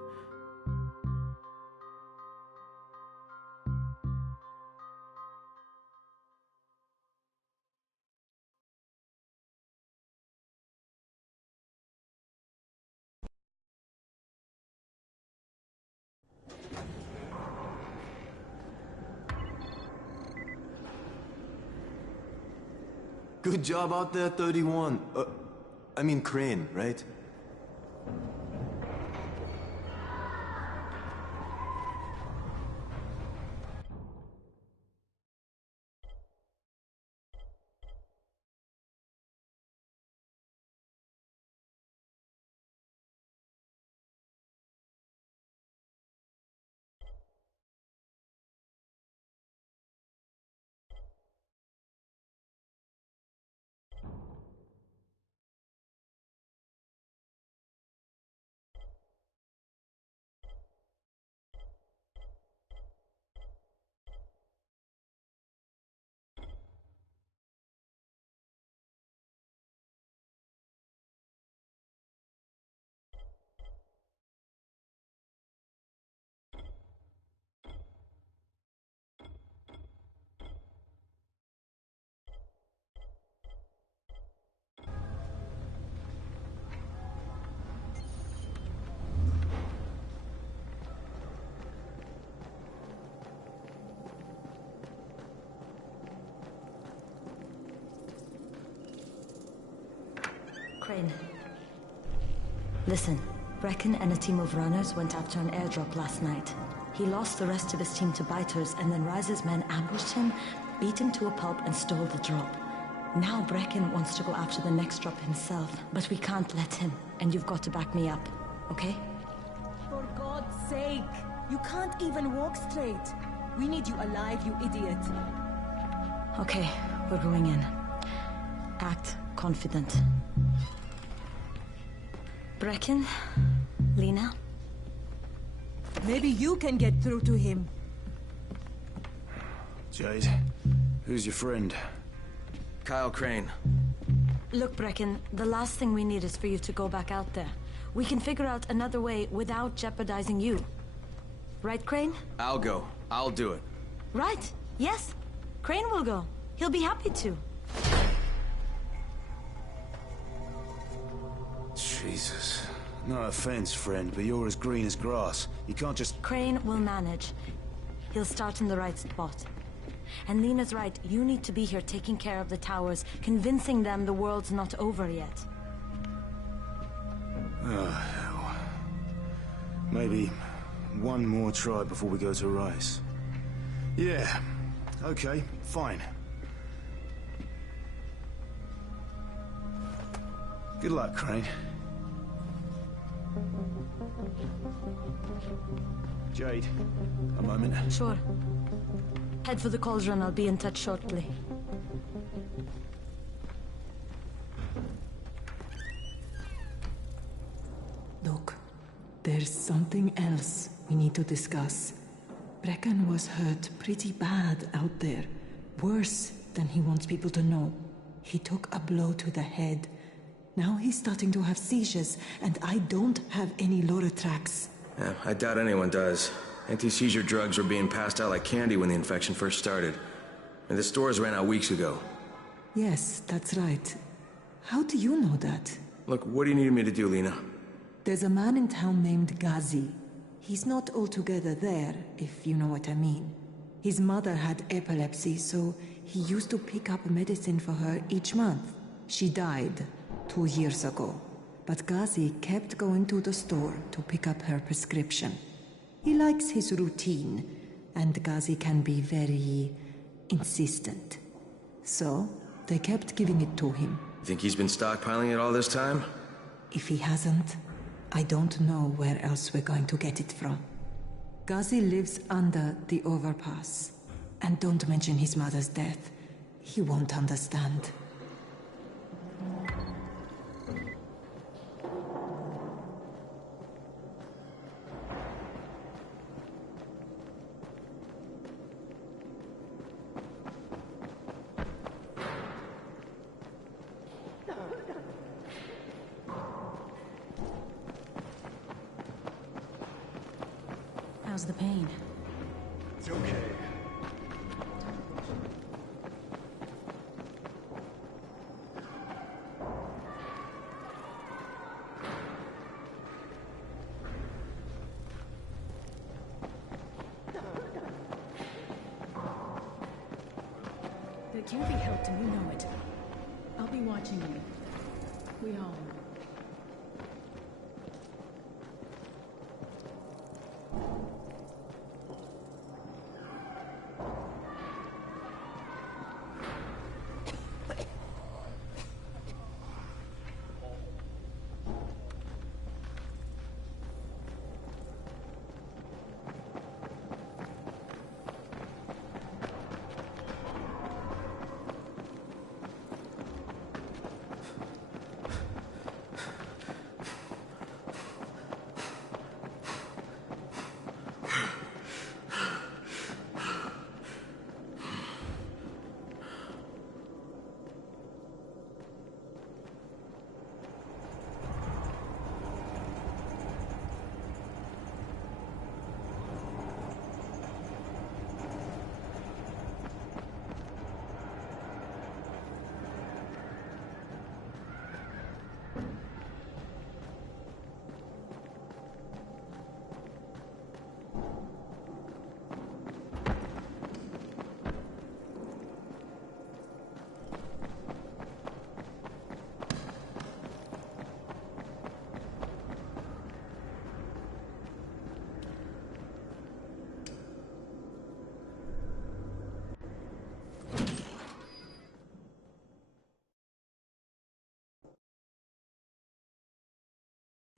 Good job out there, 31. I mean Crane, right? Crane. Listen, Brecken and a team of runners went after an airdrop last night. He lost the rest of his team to biters, and then Rise's men ambushed him, beat him to a pulp, and stole the drop. Now Brecken wants to go after the next drop himself, but we can't let him, and you've got to back me up, okay? For God's sake! You can't even walk straight! We need you alive, you idiot! Okay, we're going in. Act confident. Brecken? Lena? Maybe you can get through to him. Jade, who's your friend? Kyle Crane. Look, Brecken, the last thing we need is for you to go back out there. We can figure out another way without jeopardizing you. Right, Crane? I'll go. I'll do it. Right. Yes. Crane will go. He'll be happy to. Jesus. No offense, friend, but you're as green as grass. You can't just... Crane will manage. He'll start in the right spot. And Lena's right, you need to be here taking care of the towers, convincing them the world's not over yet. Oh, hell. Maybe one more try before we go to Rise. Yeah, okay, fine. Good luck, Crane. Jade, a moment. Sure. Head for the cauldron. I'll be in touch shortly. Look, there's something else we need to discuss. Brecken was hurt pretty bad out there. Worse than he wants people to know. He took a blow to the head. Now he's starting to have seizures, and I don't have any Loratrax. Yeah, I doubt anyone does. Anti-seizure drugs were being passed out like candy when the infection first started. And the stores ran out weeks ago. Yes, that's right. How do you know that? Look, what do you need me to do, Lena? There's a man in town named Ghazi. He's not altogether there, if you know what I mean. His mother had epilepsy, so he used to pick up medicine for her each month. She died 2 years ago, but Ghazi kept going to the store to pick up her prescription. He likes his routine, and Ghazi can be very insistent. So, they kept giving it to him. You think he's been stockpiling it all this time? If he hasn't, I don't know where else we're going to get it from. Ghazi lives under the overpass. And don't mention his mother's death. He won't understand. How's the pain? It's okay. There can be help, and you know it. I'll be watching you. We home.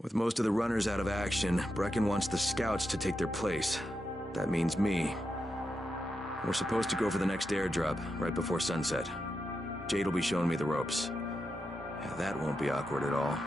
With most of the runners out of action, Brecken wants the scouts to take their place. That means me. We're supposed to go for the next airdrop, right before sunset. Jade will be showing me the ropes. Yeah, that won't be awkward at all.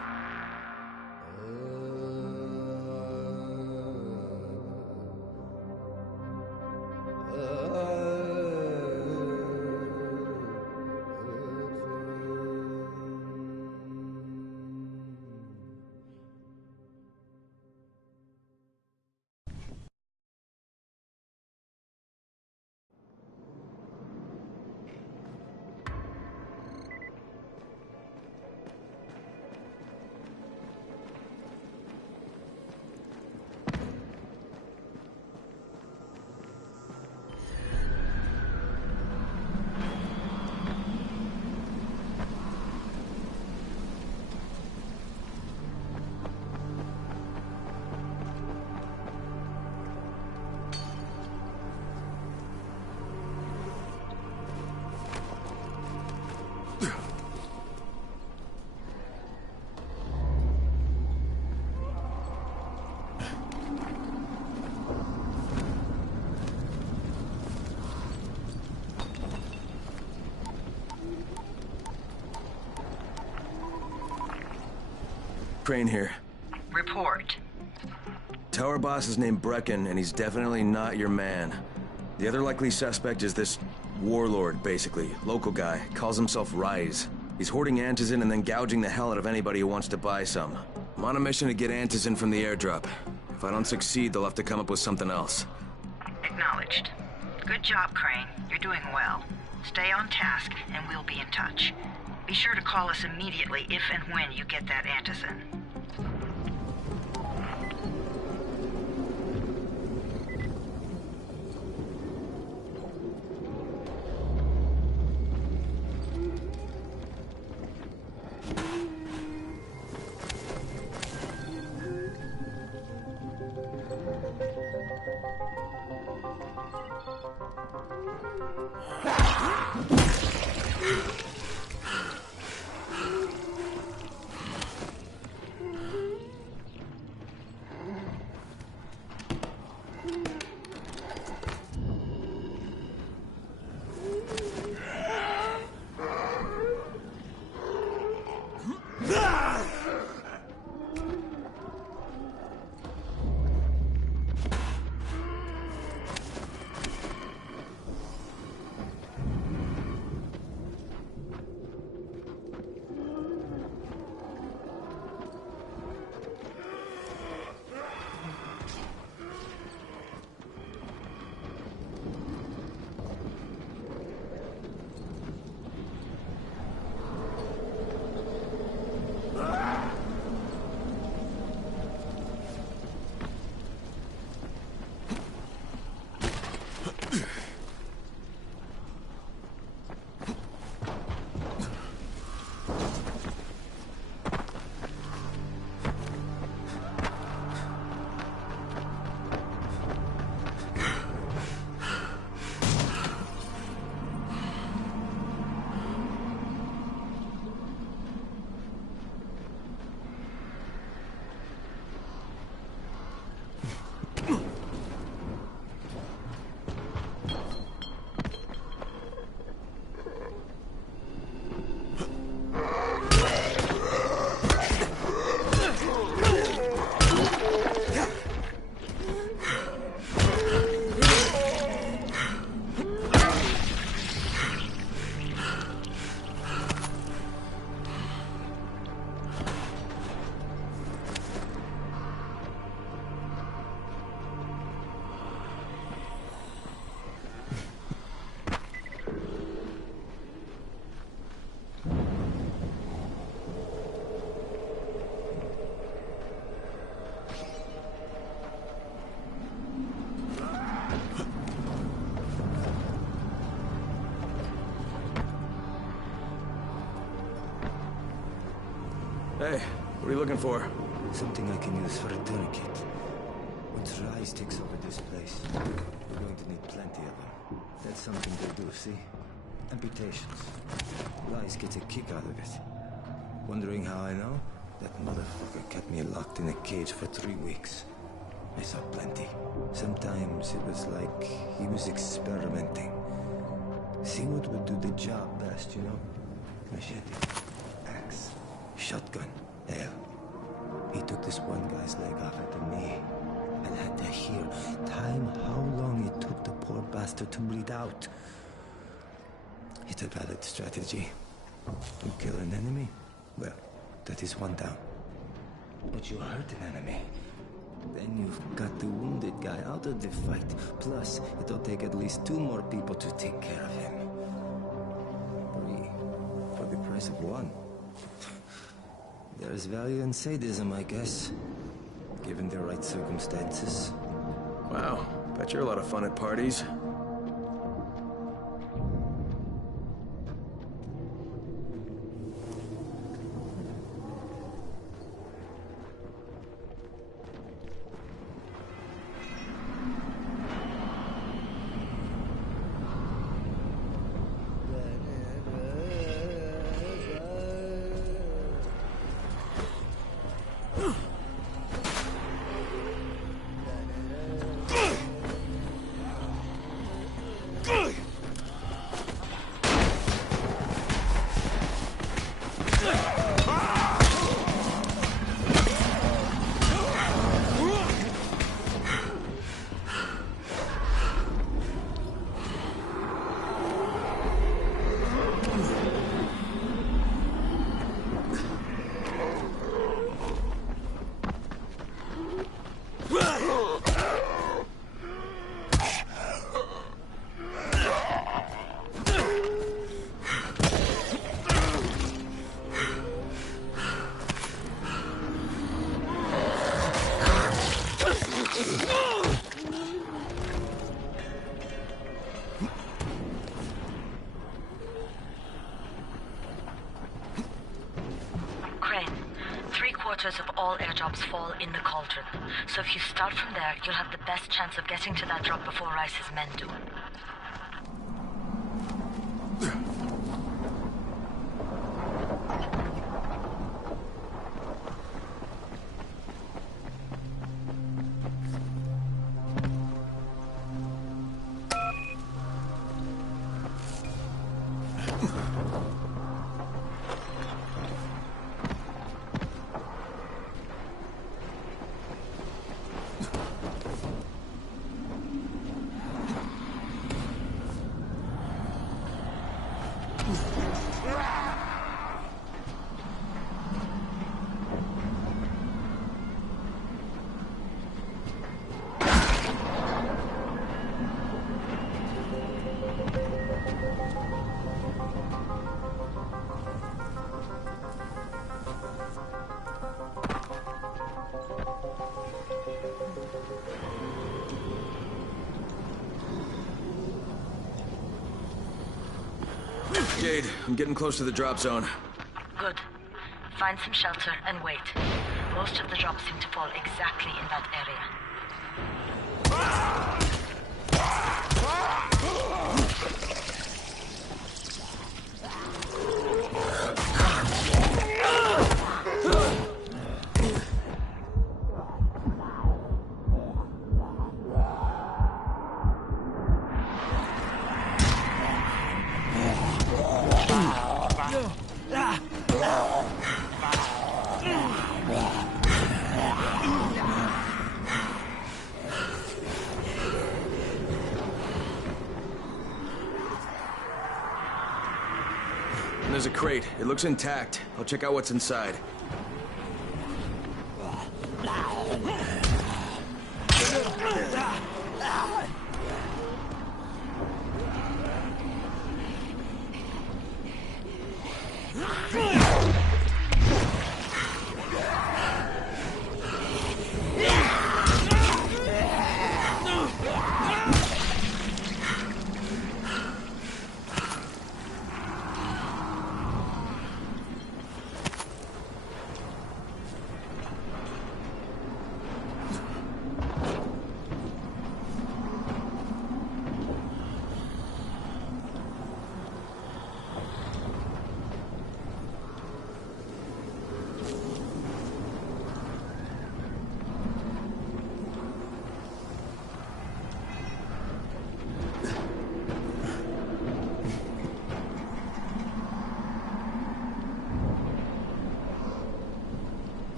Crane here. Report. Tower boss is named Brecken, and he's definitely not your man. The other likely suspect is this warlord, basically. Local guy. Calls himself Rise. He's hoarding antizin and then gouging the hell out of anybody who wants to buy some. I'm on a mission to get antizin from the airdrop. If I don't succeed, they'll have to come up with something else. Acknowledged. Good job, Crane. You're doing well. Stay on task, and we'll be in touch. Be sure to call us immediately if and when you get that antizin. Hey, what are you looking for? Something I can use for a tourniquet. Once Rise takes over this place, we're going to need plenty of them. That's something they do, see? Amputations. Rise gets a kick out of it. Wondering how I know? That motherfucker kept me locked in a cage for 3 weeks. I saw plenty. Sometimes it was like he was experimenting. See what would do the job best, you know? Machete, axe, shotgun, hell. He took this one guy's leg off at the knee and had to hear time how long it took the poor bastard to bleed out. It's a valid strategy. You kill an enemy, well, that is one down. But you hurt an enemy, then you've got the wounded guy out of the fight. Plus, it'll take at least 2 more people to take care of him. 3 for the price of 1. There's value in sadism, I guess, given the right circumstances. Wow, bet you're a lot of fun at parties. headquarters of all airdrops fall in the cauldron. So if you start from there, you'll have the best chance of getting to that drop before Rice's men do. Jade, I'm getting close to the drop zone. Good. Find some shelter and wait. Most of the drops seem to fall exactly in that area. There's a crate. It looks intact. I'll check out what's inside.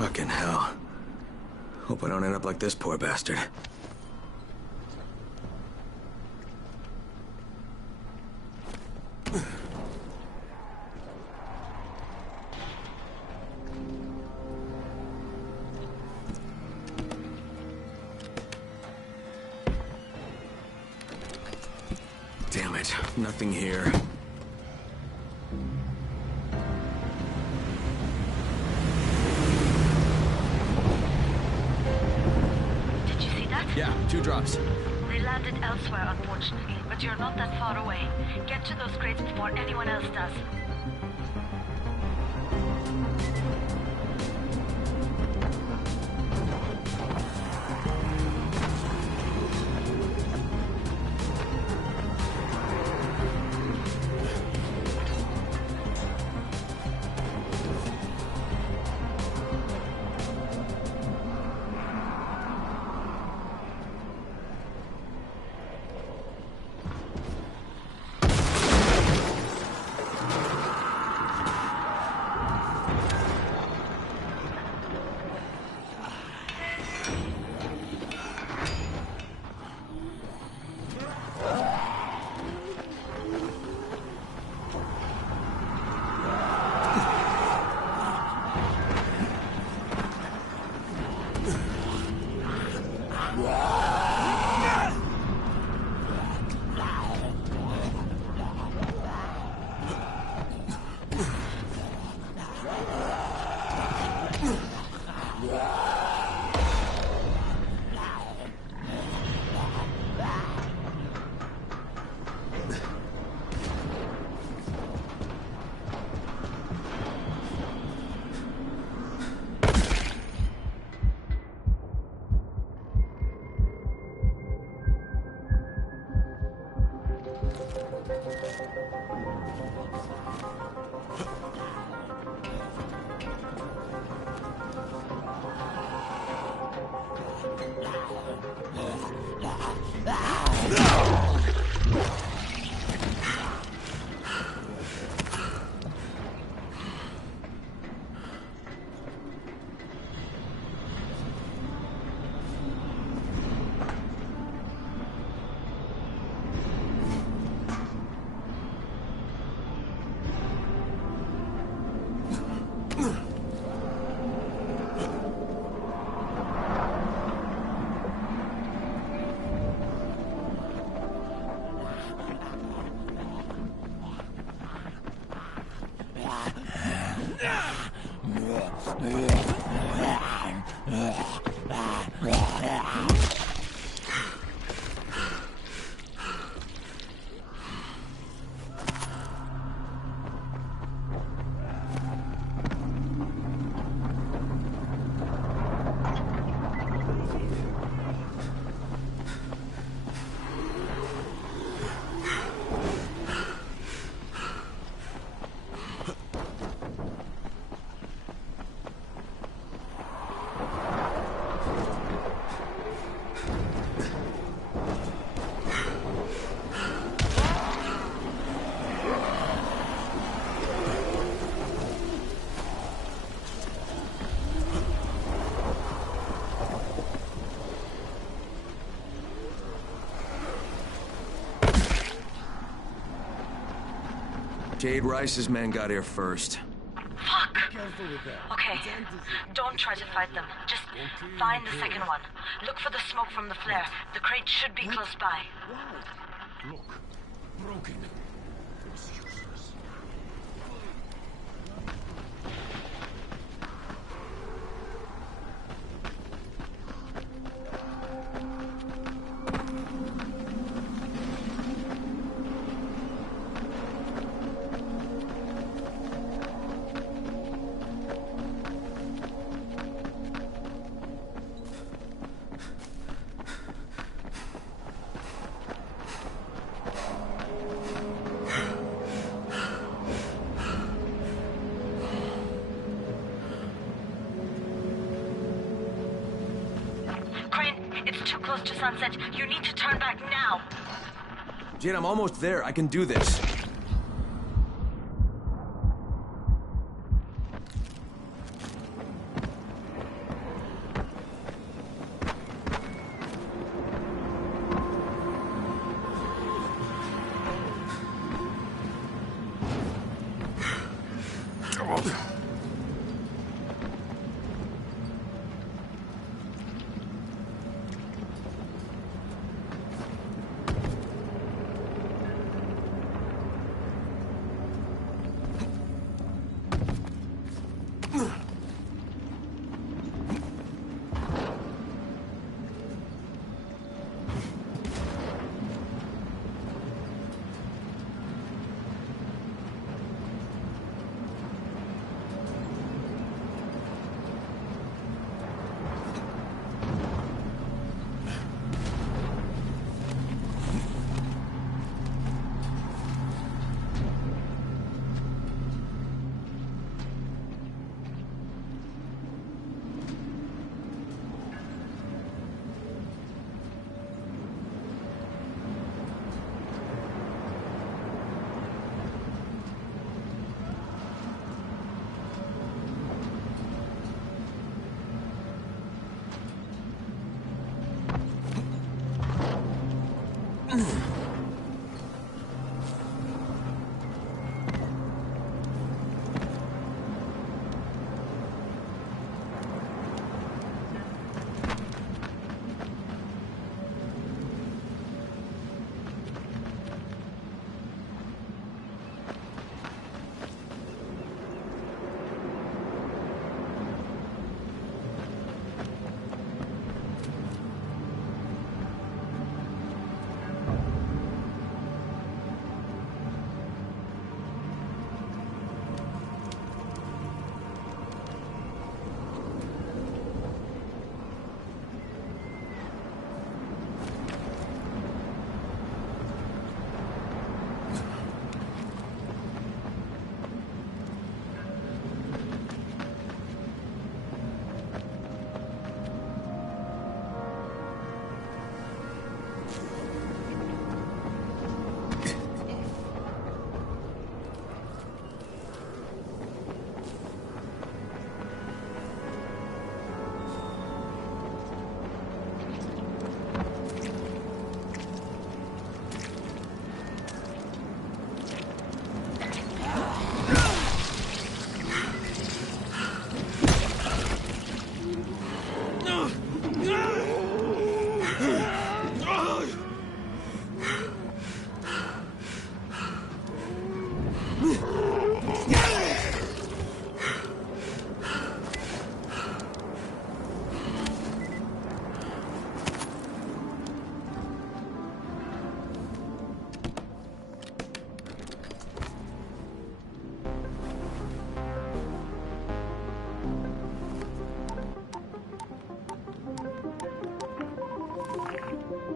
Fucking hell. Hope I don't end up like this poor bastard. Damn it, nothing here. Did you see that? Yeah, 2 drops. They landed elsewhere, unfortunately, but you're not that far away. Get to those crates before anyone else does. Jade Rice's men got here first. Fuck! Okay, don't try to fight them. Just find the second one. Look for the smoke from the flare. The crate should be close by. Look, broken. It's useless. It's too close to sunset. You need to turn back now. Jade, I'm almost there. I can do this.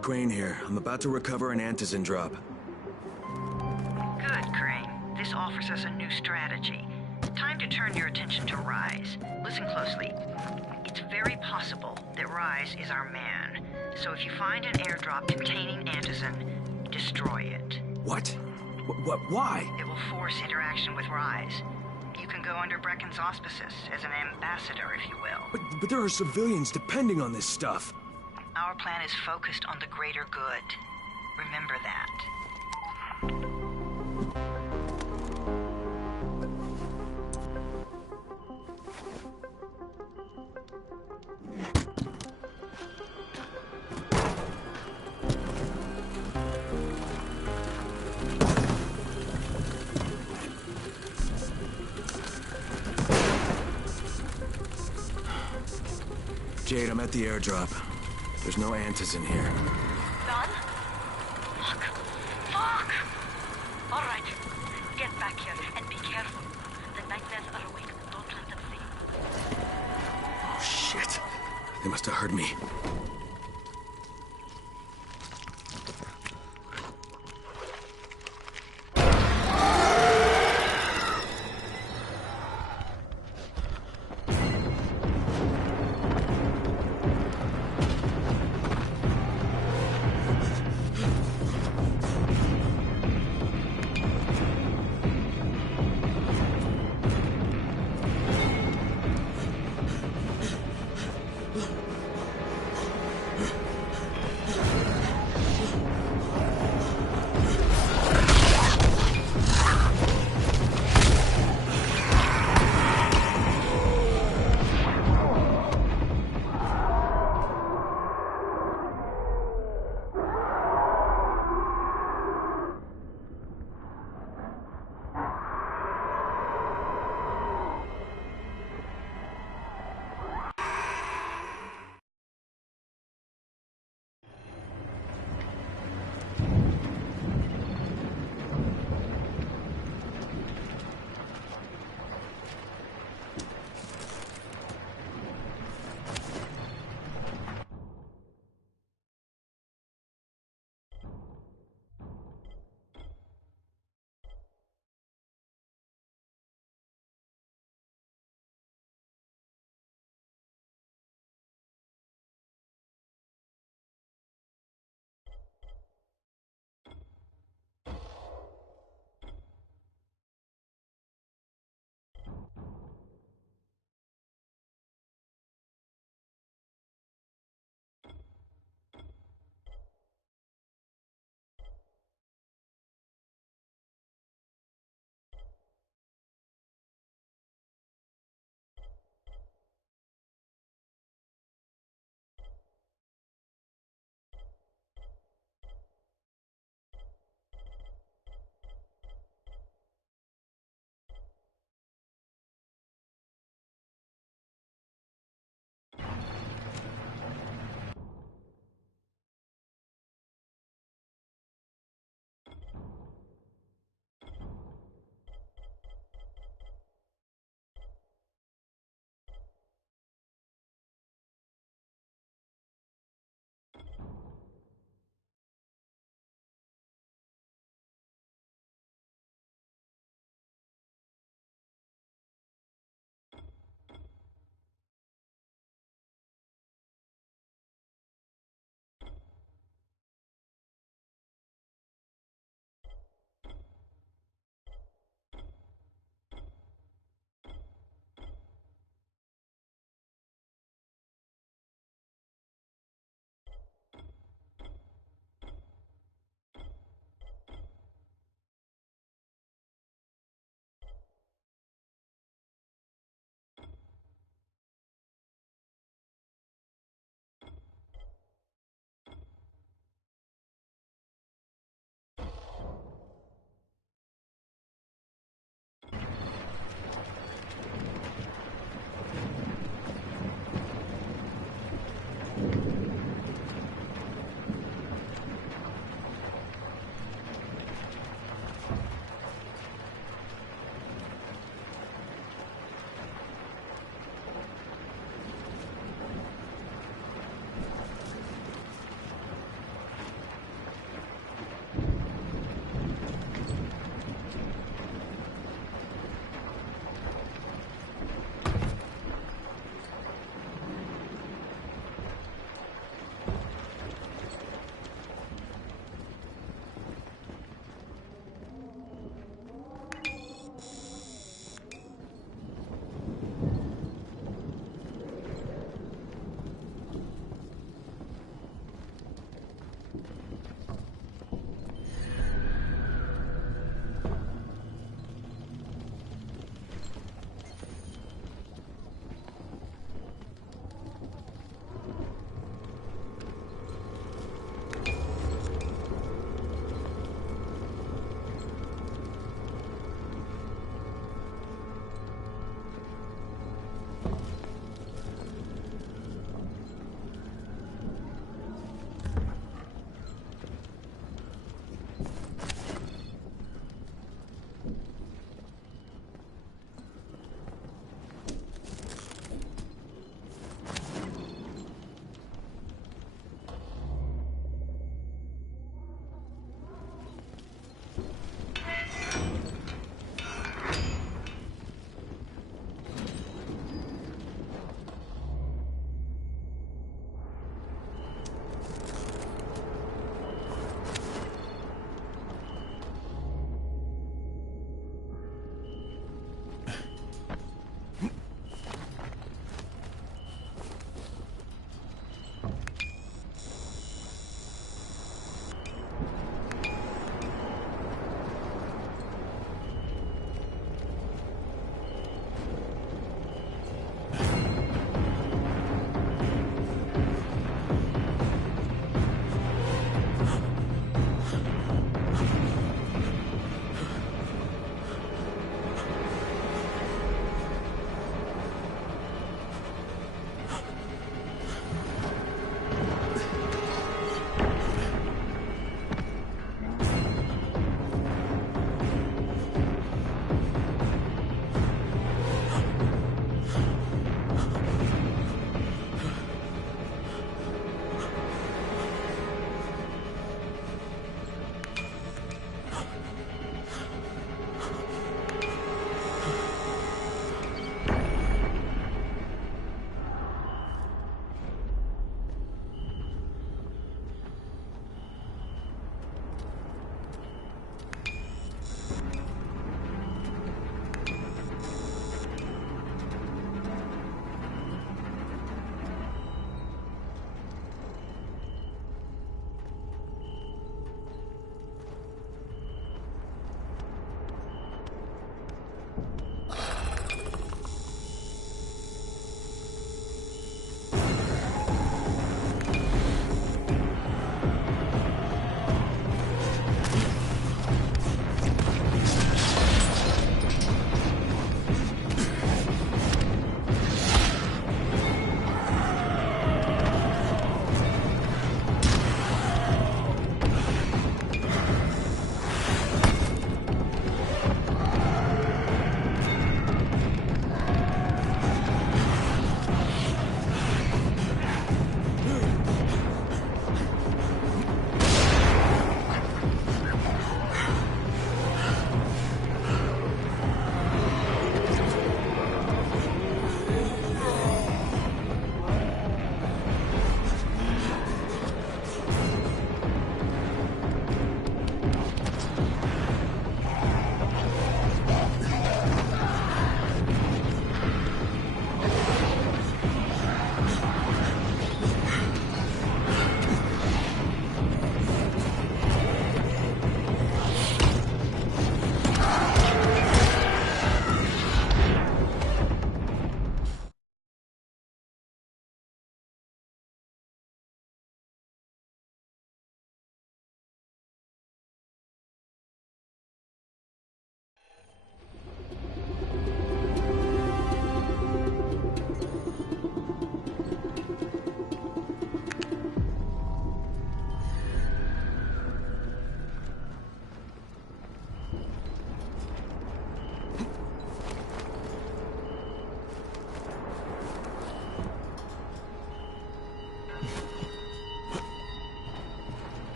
Crane here. I'm about to recover an Antizin drop. Good, Crane. This offers us a new strategy. Time to turn your attention to Rais. Listen closely. It's very possible that Rais is our man. So if you find an airdrop containing Antizin, destroy it. What? Why? It will force interaction with Rais. You can go under Brecken's auspices as an ambassador, if you will. But there are civilians depending on this stuff. Our plan is focused on the greater good. Remember that. Jade, I'm at the airdrop. There's no Antizin here. Done? Fuck. Fuck! All right. Get back here and be careful. The nightmares are awake. Don't let them see you. Oh, shit. They must have heard me.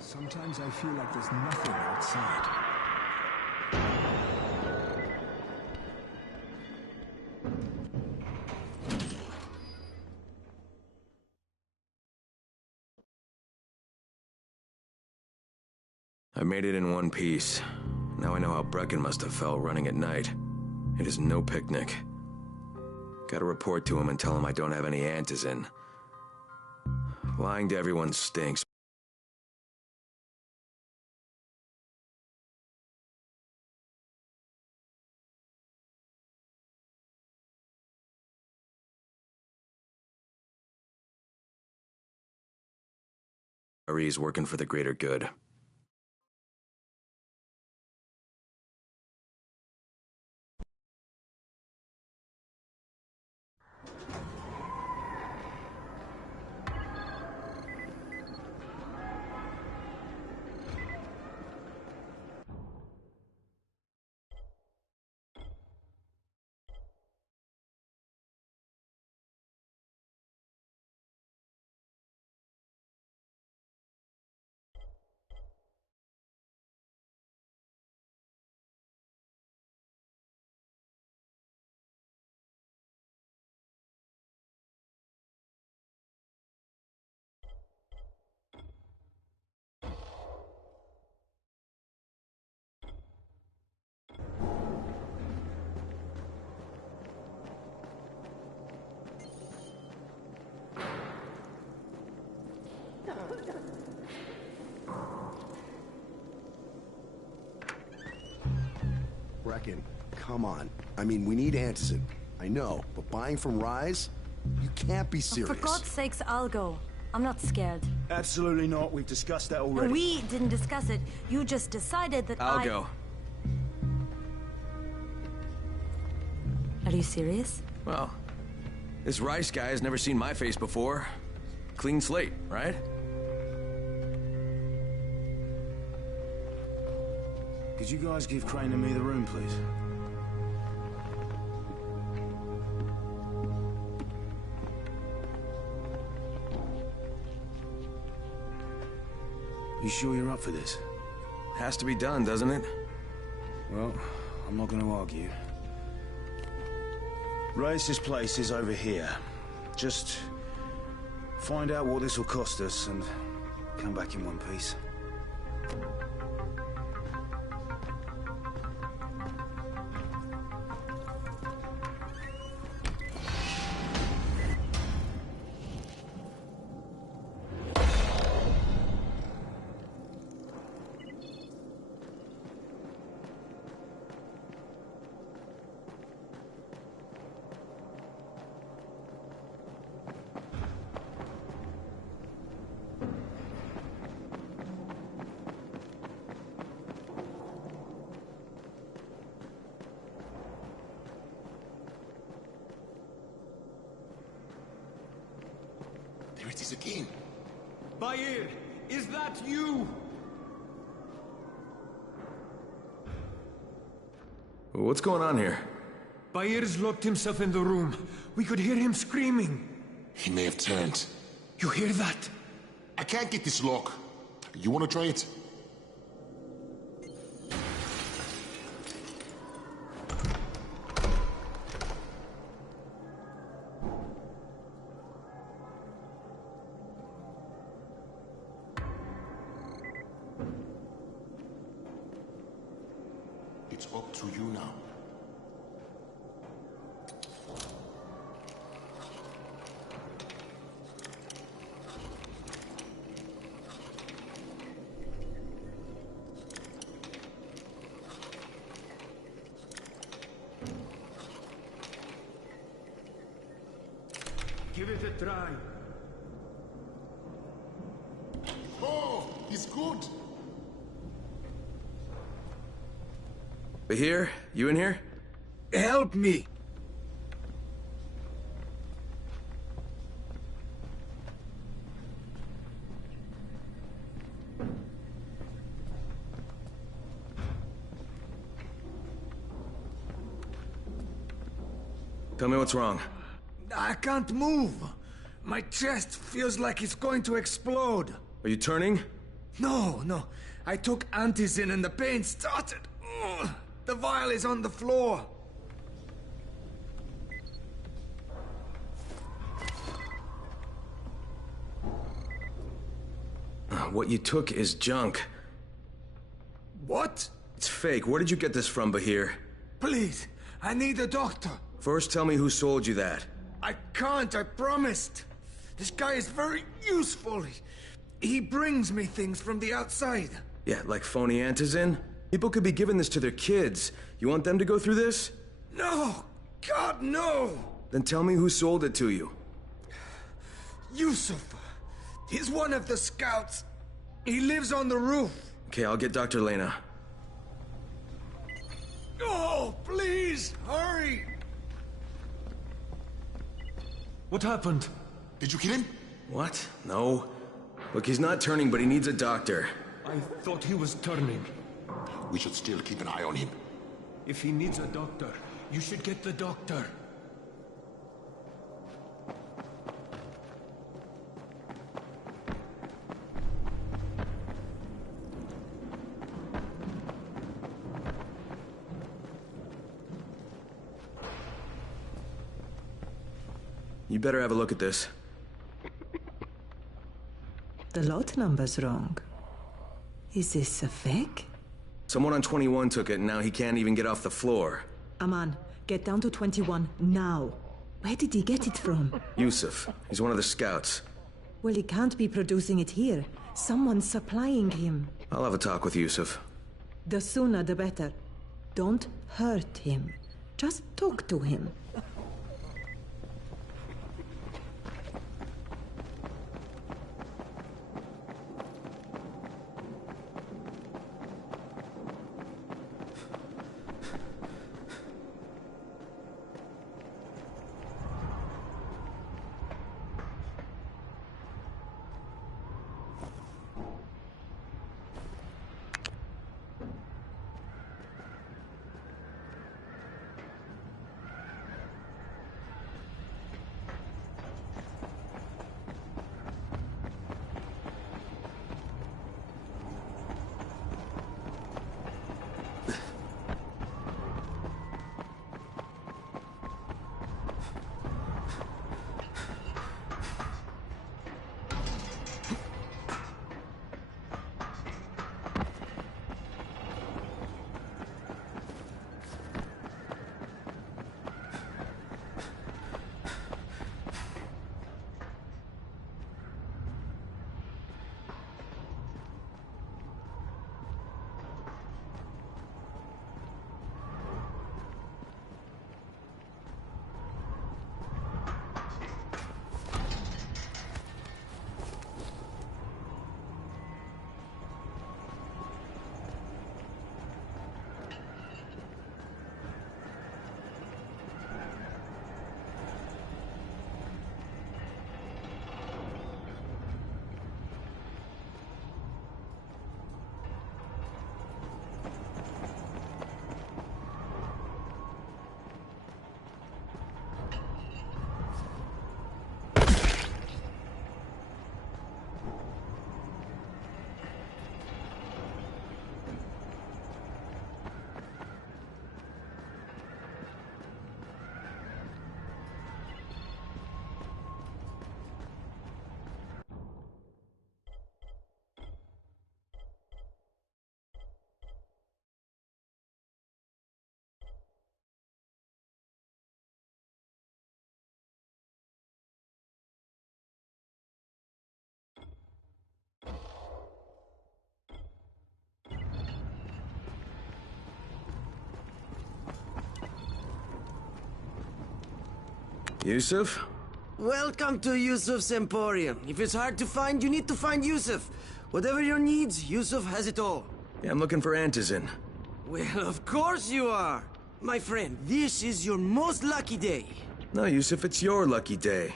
Sometimes I feel like there's nothing outside. I made it in one piece. Now I know how Brecken must have felt running at night. It is no picnic. Gotta report to him and tell him I don't have any antizin. Lying to everyone stinks. He's working for the greater good. Brecken, come on. I mean, we need antizin. I know, but buying from Rise? You can't be serious. For God's sakes, I'll go. I'm not scared. Absolutely not. We've discussed that already. We didn't discuss it. You just decided that I'll go. Are you serious? Well, this Rice guy has never seen my face before. Clean slate, right? Could you guys give Crane and me the room, please? You sure you're up for this? Has to be done, doesn't it? Well, I'm not going to argue. Race's place is over here. Just find out what this will cost us and come back in one piece. There it is again. Ba'ir, is that you? What's going on here? Ba'ir's locked himself in the room. We could hear him screaming. He may have turned. You hear that? I can't get this lock. You want to try it? It's up to you now. Give it a try. Oh, he's good. Bahir, you in here? Help me! Tell me what's wrong. I can't move. My chest feels like it's going to explode. Are you turning? No. I took Antizin and the pain started. Ugh. The vial is on the floor. What you took is junk. What? It's fake. Where did you get this from, Bahir? Please, I need a doctor. First, tell me who sold you that. I can't, I promised. This guy is very useful. He brings me things from the outside. Yeah, like phony Antizin? People could be giving this to their kids. You want them to go through this? No! God, no! Then tell me who sold it to you. Yusuf. He's one of the scouts. He lives on the roof. Okay, I'll get Dr. Lena. Oh, please, hurry! What happened? Did you kill him? What? No. Look, he's not turning, but he needs a doctor. I thought he was turning. We should still keep an eye on him. If he needs a doctor, you should get the doctor. You better have a look at this. The lot number's wrong. Is this a fake? Someone on 21 took it, and now he can't even get off the floor. Aman, get down to 21, now. Where did he get it from? Yusuf. He's one of the scouts. Well, he can't be producing it here. Someone's supplying him. I'll have a talk with Yusuf. The sooner the better. Don't hurt him. Just talk to him. Yusuf? Welcome to Yusuf's Emporium. If it's hard to find, you need to find Yusuf. Whatever your needs, Yusuf has it all. Yeah, I'm looking for Antizin. Well, of course you are. My friend, this is your most lucky day. No, Yusuf, it's your lucky day.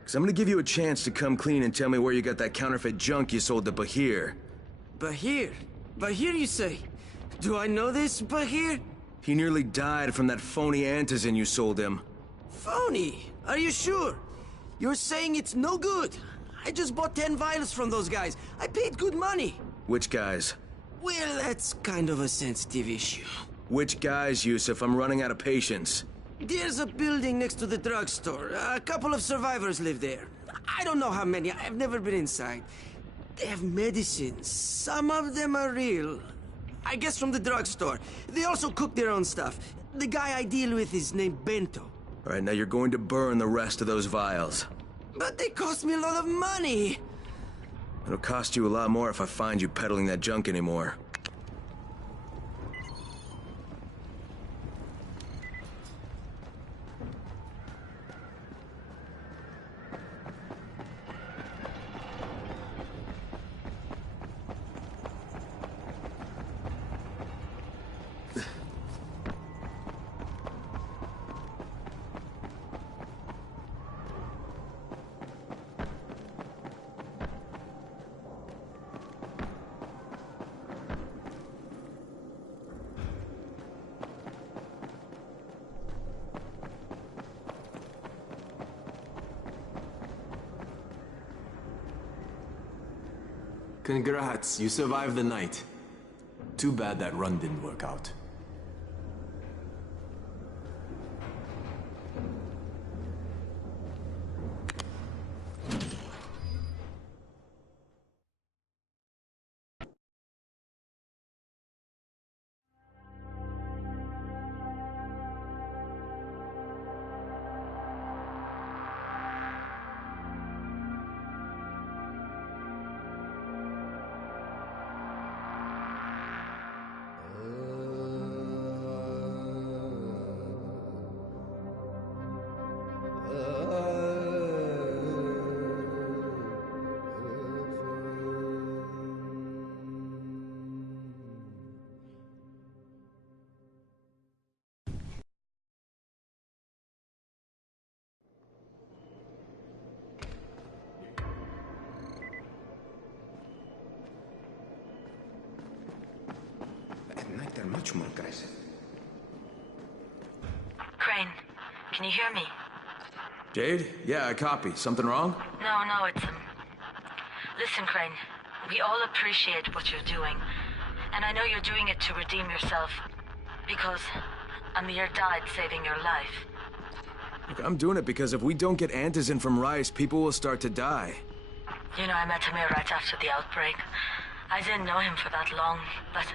Because I'm gonna give you a chance to come clean and tell me where you got that counterfeit junk you sold to Bahir. Bahir? Bahir, you say? Do I know this, Bahir? He nearly died from that phony Antizin you sold him. Phony? Are you sure? You're saying it's no good? I just bought 10 vials from those guys. I paid good money. Which guys? Well, that's kind of a sensitive issue. Which guys, Yusuf? I'm running out of patience. There's a building next to the drugstore. A couple of survivors live there. I don't know how many. I've never been inside. They have medicines. Some of them are real. I guess from the drugstore. They also cook their own stuff. The guy I deal with is named Bento. All right, now you're going to burn the rest of those vials. But they cost me a lot of money. It'll cost you a lot more if I find you peddling that junk anymore. Congrats, you survived the night. Too bad that run didn't work out. They're much more aggressive. Crane, can you hear me? Jade? Yeah, I copy. Something wrong? No, it's Listen, Crane, we all appreciate what you're doing. And I know you're doing it to redeem yourself. Because Amir died saving your life. Look, I'm doing it because if we don't get Antizin from Rice, people will start to die. You know, I met Amir right after the outbreak. I didn't know him for that long, but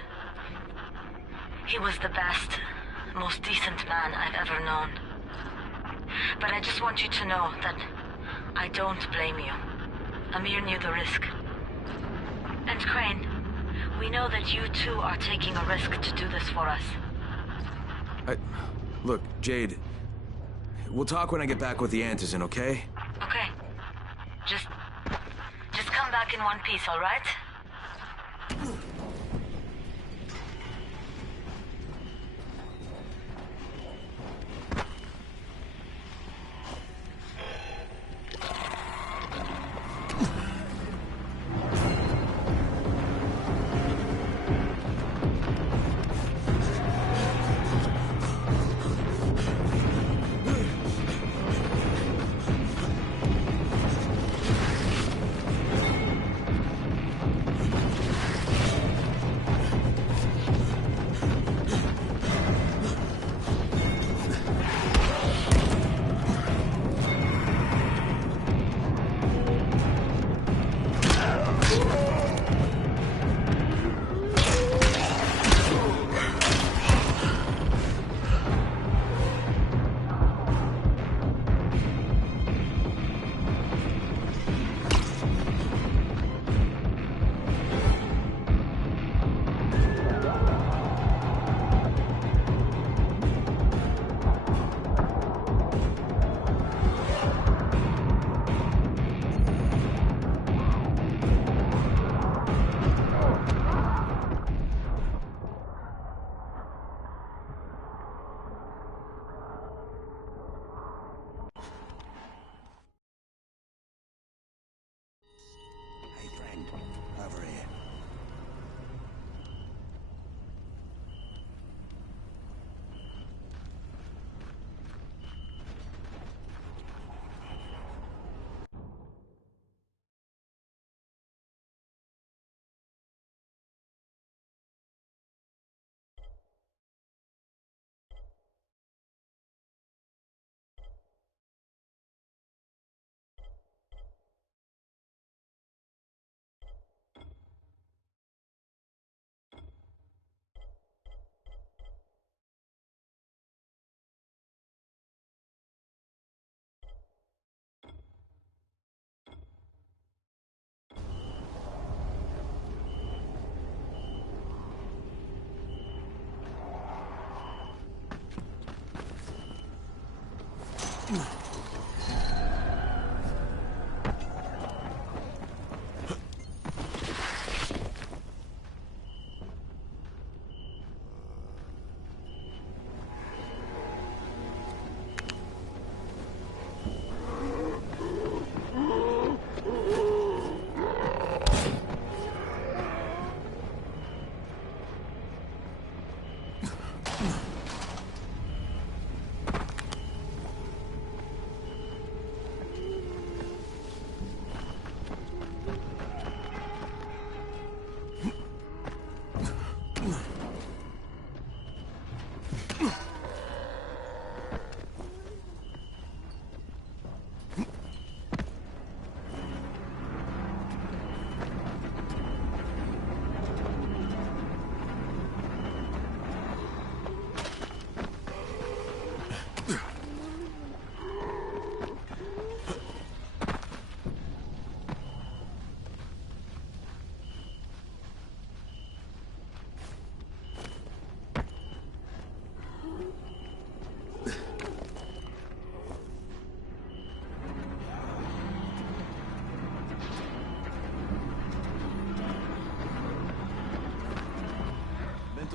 he was the best, most decent man I've ever known. But I just want you to know that I don't blame you. Amir knew the risk. And Crane, we know that you too are taking a risk to do this for us. Look, Jade, we'll talk when I get back with the Antizin, okay? Okay. Just come back in one piece, all right?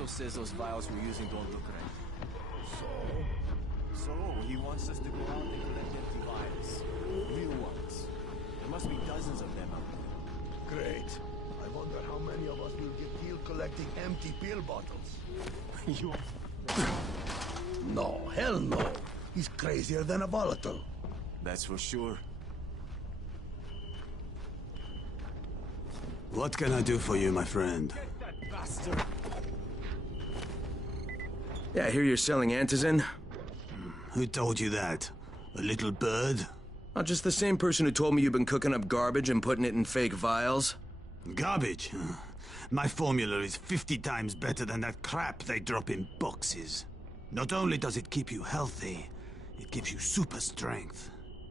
Says those vials we're using don't look right. So he wants us to go out and collect empty vials. Real ones. There must be dozens of them out there. Great. I wonder how many of us will get killed collecting empty pill bottles. You... No, hell no. He's crazier than a volatile. That's for sure. What can I do for you, my friend? Get that bastard! Yeah, I hear you're selling antizin. Who told you that? A little bird? Not just the same person who told me you've been cooking up garbage and putting it in fake vials. Garbage? My formula is 50 times better than that crap they drop in boxes. Not only does it keep you healthy, it gives you super strength,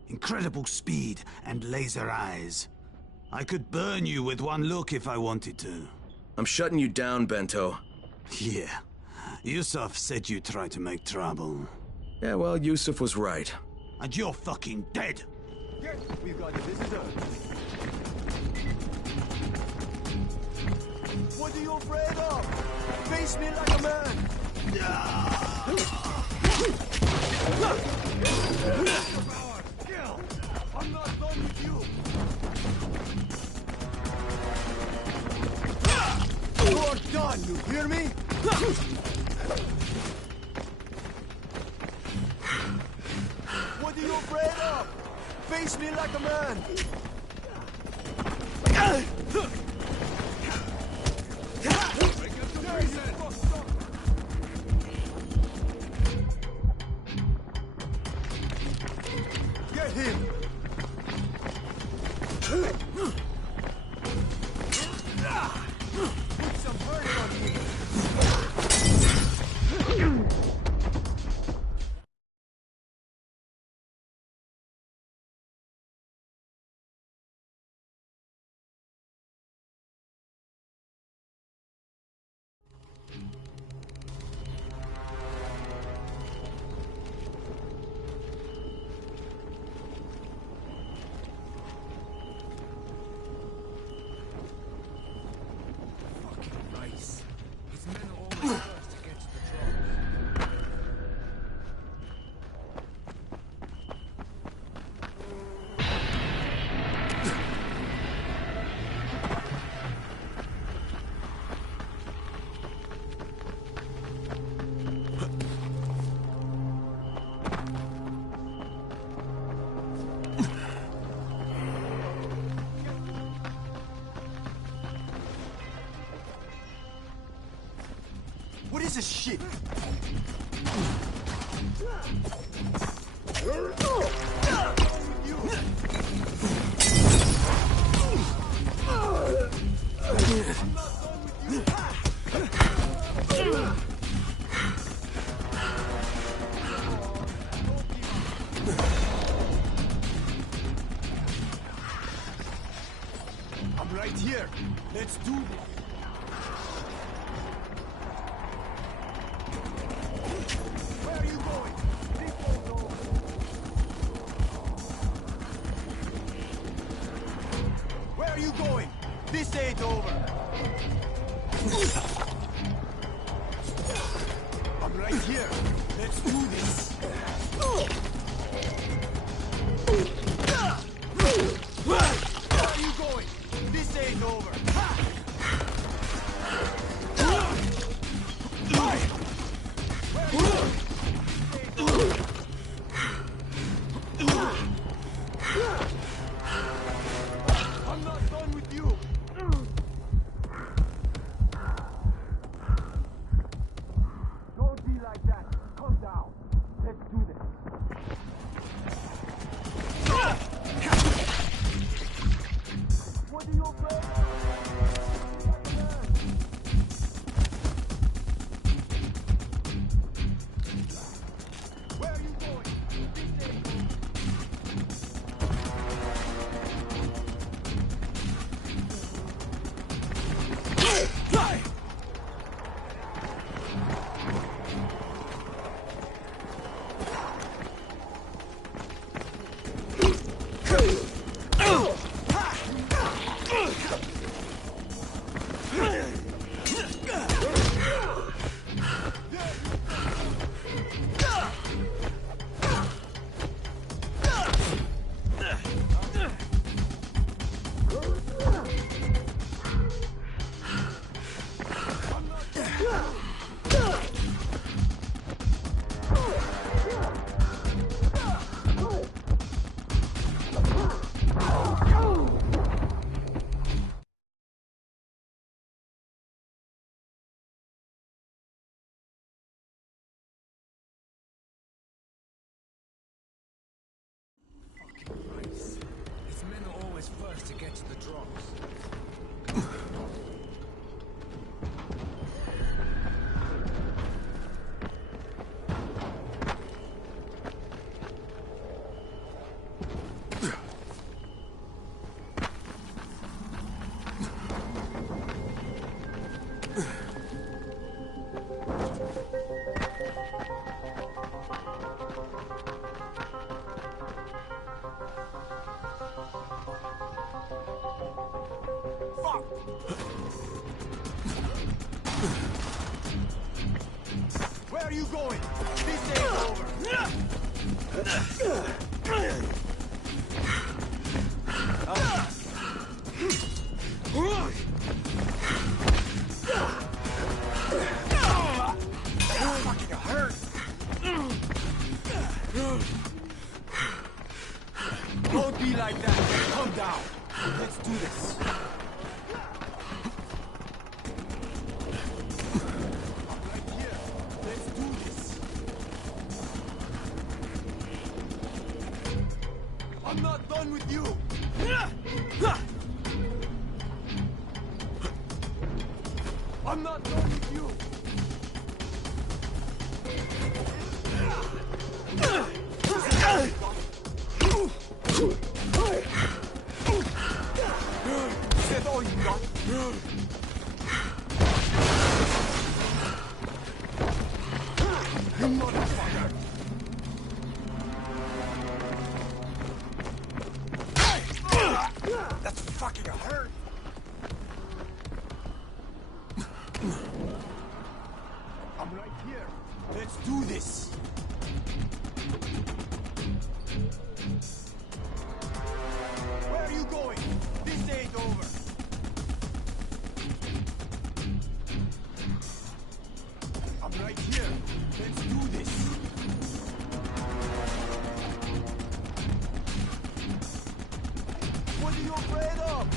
incredible speed, and laser eyes. I could burn you with one look if I wanted to. I'm shutting you down, Bento. Yeah. Yusuf said you tried to make trouble. Yeah, well, Yusuf was right. And you're fucking dead! We've got a visitor. What are you afraid of? Face me like a man! Kill! I'm not done with you! You're done, you hear me? What are you afraid of? Face me like a man! Get him! Put some burden on me! What is this shit? I'm right here. Let's do this. Where are you going? People know. This ain't over. I'm right here. Let's do this. Where are you going? This ain't over. I'm not done with you. Don't be like that. Calm down. Let's do this. What are you afraid of? Where are you going? These men are always first to get to the drops. Where are you going? This ain't over. Fucking hurt. Don't be like that. Calm down. Let's do this. I'm not done with you! I'm not done with you! Is that all you got? You motherfucker! That's fucking hurt! I'm right here. Let's do this! Where are you going? This ain't over! I'm right here. Let's do this! What are you afraid of?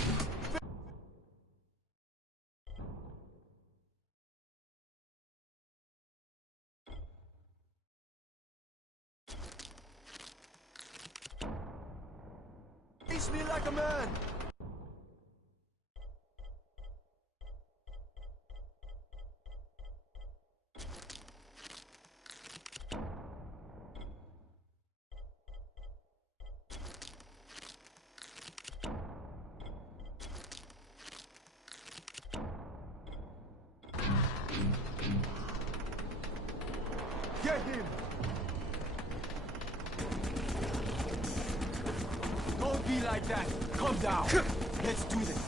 Face me like a man! Get him! Don't be like that. Calm down. Let's do this.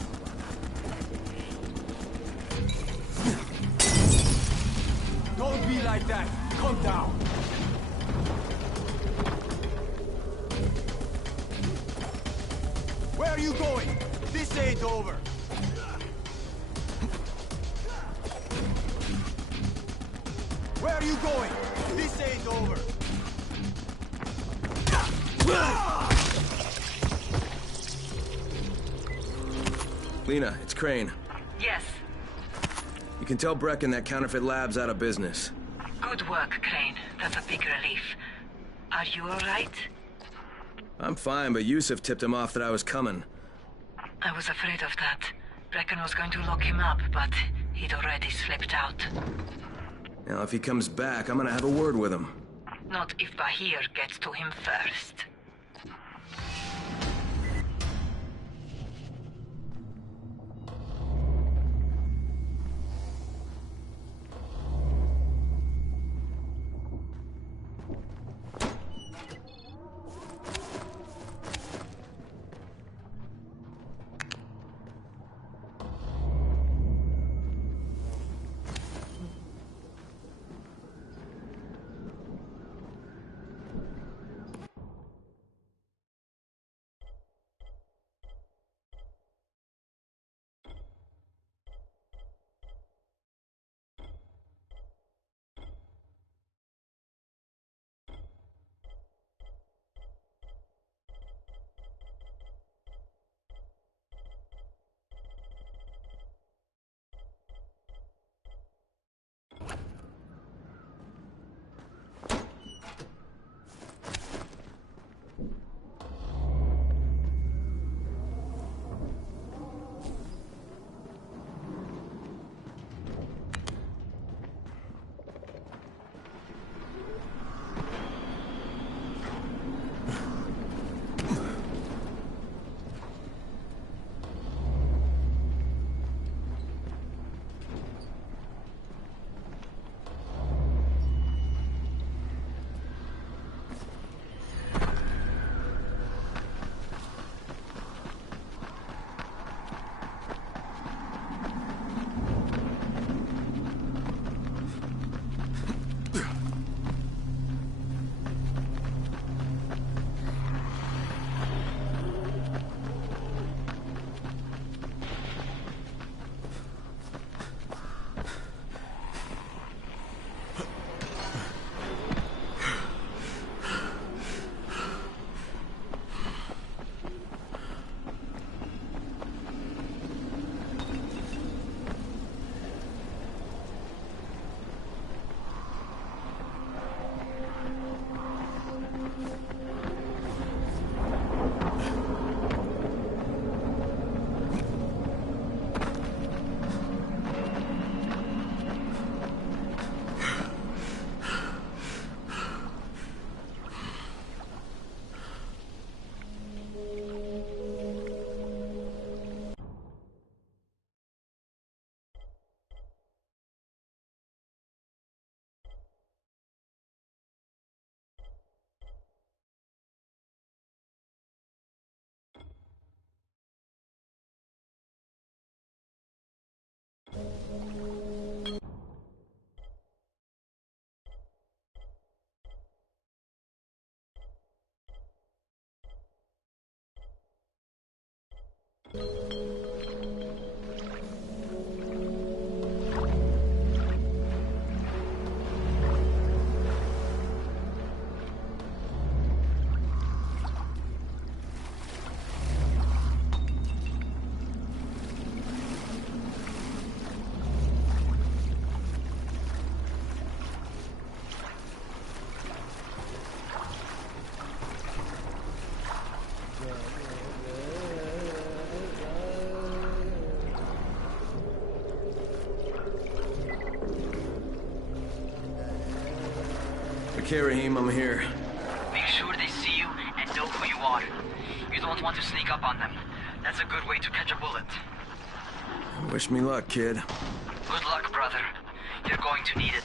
be like that. Calm down. Where are you going? This ain't over. Where are you going? This ain't over. Lena, it's Crane. Yes. You can tell Brecken that Counterfeit Lab's out of business. Good work, Crane. That's a big relief. Are you alright? I'm fine, but Yusuf tipped him off that I was coming. I was afraid of that. Brecken was going to lock him up, but he'd already slipped out. Now, if he comes back, I'm gonna have a word with him. Not if Bahir gets to him first. Okay, Rahim, I'm here. Make sure they see you and know who you are. You don't want to sneak up on them. That's a good way to catch a bullet. Wish me luck, kid. Good luck, brother. You're going to need it.